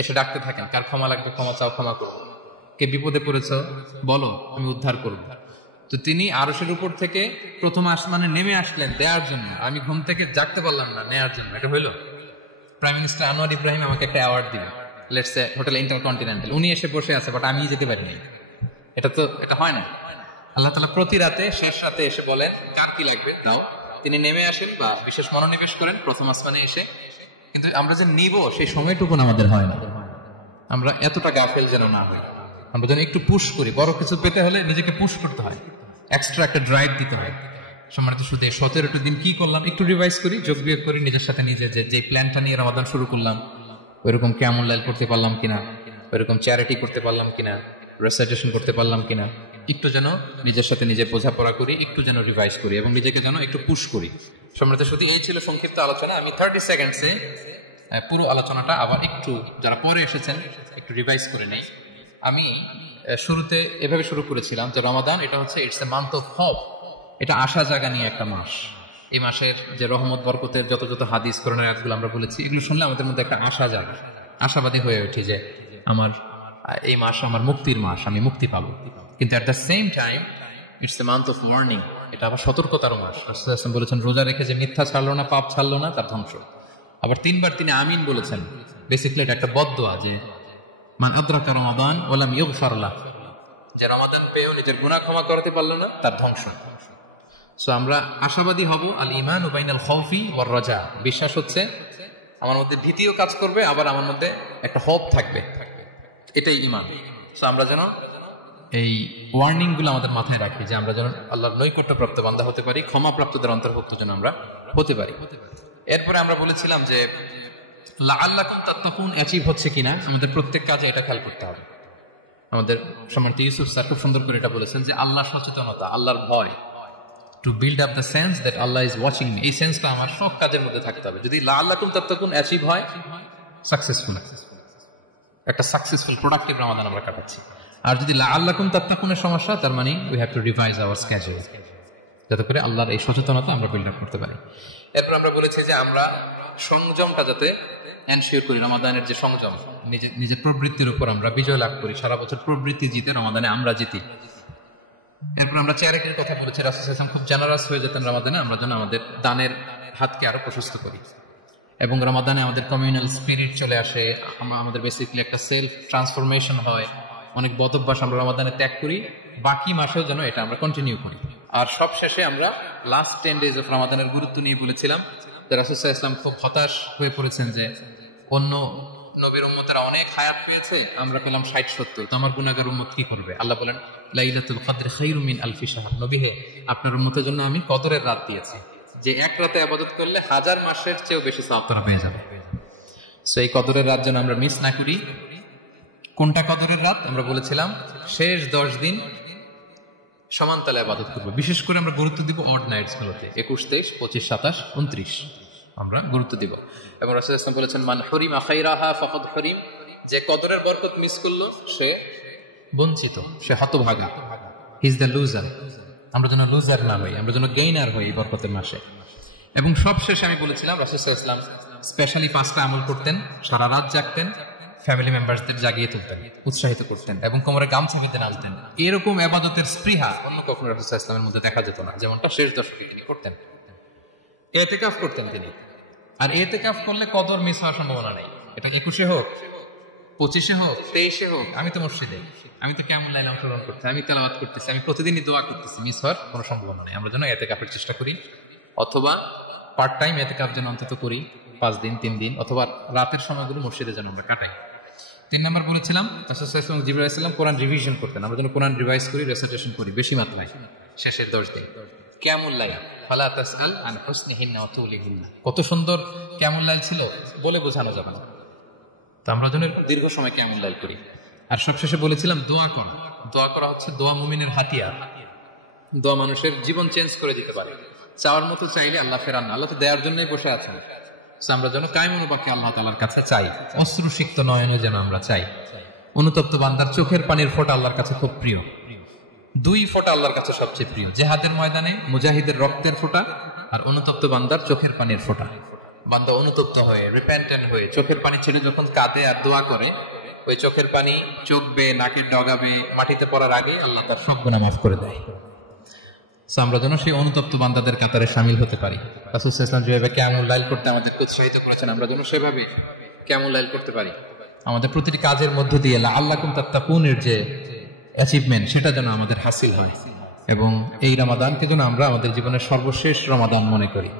এসে ডাকতে থাকেন, কার ক্ষমা লাগবে ক্ষমা চাও, ক্ষমা করো, কে বিপদে পড়েছ বলো, আমি উদ্ধার করব। তো তিনি আরশের উপর থেকে প্রথম আসমানে নেমে আসলেন দেওয়ার জন্য। আমি ঘুম থেকে জাগতে পারলাম না নেওয়ার জন্য। এটা হইল প্রাইম মিনিস্টার আনোয়ার ইব্রাহিম আমাকে একটা অ্যাওয়ার্ড দিবেন, লেটস সে হোটেল ইন্টারকন্টিনেন্টাল, উনি এসে বসে আছে, বাট আমি যেতে পারিনি। এটা হয় না। আল্লাহ তাআলা প্রতি রাতে শেষ রাতে এসে বলেন কার কি লাগবে দাও, তিনি নেমে আসেন বা বিশেষ মনোনিবেশ করেন প্রথম আসমানে এসে। কিন্তু আমরা যে নিব সেই সময়টুকু আমাদের হয় না। আমরা এতটা গাফেল যেন না হই, আমরা যেন একটু পুশ করি। বড় কিছু পেতে হলে নিজেকে পুশ করতে হয়, এক্সট্রা একটা ড্রাইভ দিতে হয়। সম্মানিত শুধু 17টা দিন কি করলাম একটু রিভাইজ করি, যোগ বিয়োগ করি নিজের সাথে নিজে, যে প্ল্যানটা নিয়ে রমাদান শুরু করলাম ওইরকম কিয়ামুল লাইল করতে পারলাম কিনা, ওইরকম চ্যারিটি করতে পারলাম কিনা, রেসাইটেশন করতে পারলাম কিনা, একটু যেন নিজের সাথে নিজে বোঝাপড়া করি, একটু যেন রিভাইজ করি এবং নিজেকে যেন একটু পুশ করি। সম্মানিত শুধু এই ছিল সংক্ষিপ্ত আলোচনা। আমি 30 সেকেন্ডসে পুরো আলোচনাটা আবার একটু যারা পরে এসেছেন একটু রিভাইজ করে নেই। আমি শুরুতে এভাবে শুরু করেছিলাম যে রমাদান এটা হচ্ছে it's a month of hope, এটা আশা জাগা নিয়ে একটা মাস। এই মাসের যে রহমত বরকতের যত যত হাদিস কোরআনের আয়াতগুলো আমরা বলেছি, এগুলো শুনলে আমাদের মধ্যে একটা আশা জাগে, আশাবাদী হয়ে উঠি যে আমার এই মাস আমার মুক্তির মাস, আমি মুক্তি পাবো। কিন্তু at the same time it's a month of warning, এটা আবার সতর্কতার মাস। রাসূল সাল্লাল্লাহু আলাইহি ওয়াসাল্লাম বলেছেন রোজা রেখে যে মিথ্যা ছাড়লো না, পাপ ছাড়লো না, তার ধ্বংস। আবার 3 বার তিনি আমিন বলেছেন। বেসিক্যালি এটা একটা বদদোয়া যে মান আদরাকা রমাদান ওয়া লাম ইগফার লাহ, যে রমাদান পেয়েও নিজের গুনাহ ক্ষমা করতে পারলো না, তার ধ্বংস। সো আমরা আশাবাদী হব। আল ঈমানু বাইনাল খাউফি ওয়ার রাজা, বিশ্বাস হচ্ছে আমার মধ্যে ভীতিও কাজ করবে, আবার আমার মধ্যে একটা হোপ থাকবে, এটাই ঈমান। সো আমরা যেন এই ওয়ার্নিং গুলো আমাদের মাথায় রাখি যে আমরা যেন আল্লাহর নৈকট্যপ্রাপ্ত বান্দা হতে পারি, ক্ষমাপ্রাপ্তদের অন্তর্ভুক্ত যেন আমরা হতে পারি। এরপরে আমরা বলেছিলাম যে লাআল্লাকুম তাত্তাকুন অ্যাচিভ হচ্ছে কিনা আমাদের প্রত্যেক কাজে এটা খেয়াল করতে হবে। আমাদের সম্মানিত ইউসুফ স্যার খুব সুন্দর করে এটা বলেছেন যে আল্লাহর সচেতনতা, আল্লাহর ভয়, to build up the sense that Allah is watching me, এই সেন্সটা আমার সব কাজের মধ্যে থাকতে হবে। যদি লাআল্লাকুম তাত্তাকুন অ্যাচিভ হয়, সাকসেসফুল, একটা সাকসেসফুল প্রোডাক্টিভ রমাদান আমরা কাটাচ্ছি। আর যদি লাআল্লাকুম তাত্তাকুনের সমস্যা, তার মানে we have to revise hour schedule, যাতে করে আল্লাহর এই সচেতনতা আমরা বিল্ড আপ করতে পারি। এরপর আমরা বলেছি যে আমরা সংযমটা যাতে এনশিওর করি, রমাদানের যে সংযম, নিজের প্রবৃত্তির উপর আমরা বিজয় লাভ করি। সারা বছর প্রবৃত্তি জিতে, রমাদানে আমরা জিতি। এরপর আমরা চ্যারিটির কথা বলেছি, রাসূল সাল্লাল্লাহু আলাইহি ওয়াসাল্লাম খুব জেনারাস হয়ে যেতেন রমাদানে, আমরা যেন আমাদের দানের হাতকে আরো প্রশস্ত করি। এবং রমাদানে আমাদের কমিউনাল স্পিরিট চলে আসে, আমাদের বেসিক্যালি একটা সেলফ ট্রান্সফরমেশন হয়, অনেক বদ অভ্যাস আমরা রমাদানে ত্যাগ করি, বাকি মাসেও যেন এটা আমরা কন্টিনিউ করি। আর সব শেষে আমরা লাস্ট 10 days অফ রমাদানের গুরুত্ব নিয়ে বলেছিলাম যে রাসূল সাল্লাল্লাহু আলাইহি ওয়াসাল্লাম খুব হতাশ হয়ে পড়েছেন যে অন্য নবীর উম্মতেরা অনেক হায়াত পেয়েছে, আমরা পেলাম 60-70, তো আমার গুনাহগার উম্মত কি করবে? আল্লাহ বলেন লাইলাতুল কদর খায়রুম মিন আলফি শাহর, নবী হে, আপনার উম্মতের জন্য আমি কদরের রাত দিয়েছি, যে এক রাতে ইবাদত করলে 1000 মাসের চেয়েও বেশি সওয়াব তারা পেয়ে যাবে। সো এই কদরের রাত যেন আমরা মিস না করি। কোনটা কদরের রাত? আমরা বলেছিলাম শেষ 10 দিন সমান তালে ইবাদত করব। বিশেষ করে আমরা গুরুত্ব দিব অড নাইটস গুলোতে, 21, 23, 25, 27, 29 আমরা গুরুত্ব দিব। এবং রাসূল সাল্লাল্লাহু আলাইহি ওয়াসাল্লাম বলেছেন মান হুরিমা খায়রাহা ফাকাদ হুরিম, যে কদরের বরকত মিস করলো সে বঞ্চিত, সে হতভাগা, হি ইজ দ্য লুজার। আমরা যেন লুজার না হই, আমরা যেন গেইনার হই এই বরকতের মাসে। এবং সবশেষে আমি বলেছিলাম রাসূল সাল্লাল্লাহু আলাইহি ওয়াসাল্লাম স্পেশালি 5টা আমল করতেন, সারা রাত জাগতেন, ফ্যামিলি মেম্বারসদের জাগিয়ে তুলতেন, উৎসাহিত করতেন এবং কোমরে গামছা বেঁধে নালতেন। এরকম ইবাদতের স্পৃহা অন্য কখনো রাসূল সাল্লাল্লাহু আলাইহি ওয়াসাল্লামের মধ্যে দেখা যেত না, যেমনটা শেষ দশকে তিনি করতেন। ইতিকাফ করতেন তিনি, আর ইতিকাফ করলে কদর মিস হওয়ার সম্ভাবনা নেই। এটা 21-এ হোক, 25-এ হোক, 23-এ হোক, আমি তো মসজিদে, আমি তো কিয়ামুল লাইলে অংশগ্রহণ করতেছি, আমি তেলাওয়াত করতেছি, আমি প্রতিদিনই দোয়া করতেছি, মিস হওয়ার কোনো সম্ভাবনা নেই। আমরা যেন ইতিকাফের চেষ্টা করি, অথবা পার্ট টাইম ইতিকাফ যেন অন্তত করি 5 দিন 3 দিন, অথবা রাতের সময়গুলো মসজিদে যেন আমরা কাটাই। 3 নাম্বার বলেছিলাম রাসূল সাল্লাল্লাহু আলাইহি ওয়াসাল্লাম, জিবরাইল আলাইহিস সালাম কোরআন রিভিশন করতেন, আমরা যেন কোরআন রিভাইজ করি, রেসাইটেশন করি বেশি মাত্রায় শেষের 10 দিন। কিয়ামুল লাইল ফালা তাসআল আন হুসনিহিন্না ওয়া তুলিহিন্না, কত সুন্দর কিয়ামুল লাইল ছিল বলে বোঝানো যাবে না। তো আমরা যেন দীর্ঘ সময় কিয়ামুল লাইল করি। আর সবশেষে বলেছিলাম দোয়া করা। দোয়া করা হচ্ছে দোয়া মুমিনের হাতিয়ার। দোয়া মানুষের জীবন চেঞ্জ করে দিতে পারে। চাওয়ার মতো চাইলে আল্লাহ ফেরান না, আল্লাহ তো দেওয়ার জন্যই বসে আছেন। আমরা যেন কায়েমুল বাকি আল্লাহ তাআলার কাছে চাই, অশ্রুসিক্ত নয়নে যেন আমরা চাই। অনুতপ্ত বান্দার চোখের পানির ফোঁটা আল্লাহর কাছে খুব প্রিয়। 2 ফোঁটা আল্লাহর কাছে সবচেয়ে প্রিয়, জিহাদের ময়দানে মুজাহিদের রক্তের ফোঁটা আর অনুতপ্ত বান্দার চোখের পানির ফোঁটা। বান্দা অনুতপ্ত হয়ে, রিপেন্টেন্ট হয়ে চোখের পানি ছেড়ে যখন কাঁদে আর দোয়া করে, ওই চোখের পানি চোখ বেয়ে, নাকের ডগা বেয়ে মাটিতে পড়ার আগে আল্লাহ তার সব গুনাহ মাফ করে দেয়। আমরা যেন সেই অনুতপ্ত বান্দাদের কাতারে শামিল হতে পারি। রাসূল সাল্লাল্লাহু আলাইহি ওয়াসাল্লাম যেভাবে কিয়ামুল লাইল করতে আমাদেরকে উৎসাহিত করেছেন, আমরা যেন সেভাবে কিয়ামুল লাইল করতে পারি। আমাদের প্রতিটি কাজের মধ্য দিয়ে লাআল্লাকুম তাত্তাকুনের যে অ্যাচিভমেন্ট, সেটা যেন আমাদের হাসিল হয়। এবং এই রমাদানকে যেন আমরা আমাদের জীবনের সর্বশেষ রমাদান মনে করি।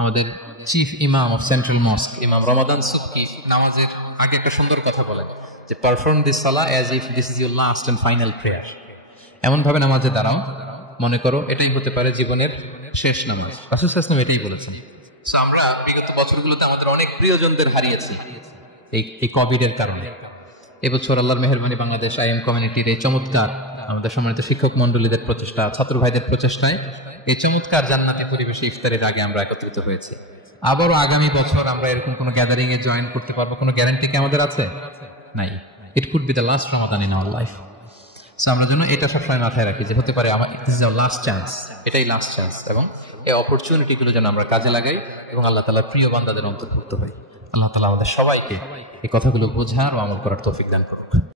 আমাদের চিফ ইমাম অফ সেন্ট্রাল মস্ক, ইমাম রমাদান সুবকি, নামাজের আগে একটা সুন্দর কথা বলেন যে পারফর্ম দিস সালাহ as if this is your last and final prayer. এমন ভাবে নামাজে দাঁড়াও, মনে করো এটাই হতে পারে জীবনের শেষ নামাজ। রাসূল সাল্লাল্লাহু আলাইহি ওয়াসাল্লাম এটাই বলেছেন। সো আমরা বিগত বছরগুলোতে আমাদের অনেক প্রিয়জনদের হারিয়েছি এই কোভিড এর কারণে। এবছর আল্লাহর মেহেরবানি বাংলাদেশ আইএম কমিউনিটির এই চমৎকার, আমাদের সম্মানিত শিক্ষক মন্ডলীদের প্রচেষ্টা, ছাত্র ভাইদের প্রচেষ্টায় এই চমৎকার জান্নাতি পরিবেশে ইফতারের আগে আমরা একত্রিত হয়েছি। আবারও আগামী বছর আমরা এরকম কোনো গ্যাদারিং এ জয়েন করতে পারবো, কোনো গ্যারান্টি কি আমাদের আছে? নাই। It could be the last Ramadan in our life. So আমরা যেন এটা সবসময় মাথায় রাখি যে হতে পারে আমার this is our last chance, এটাই লাস্ট চান্স। এবং এই অপরচুনিটিগুলো যেন আমরা কাজে লাগাই এবং আল্লাহ তাআলার প্রিয় বান্দাদের অন্তর্ভুক্ত হই। আল্লাহ তাআলা আমাদের সবাইকে এই কথাগুলো বোঝার ও আমল করার তৌফিক দান করুক।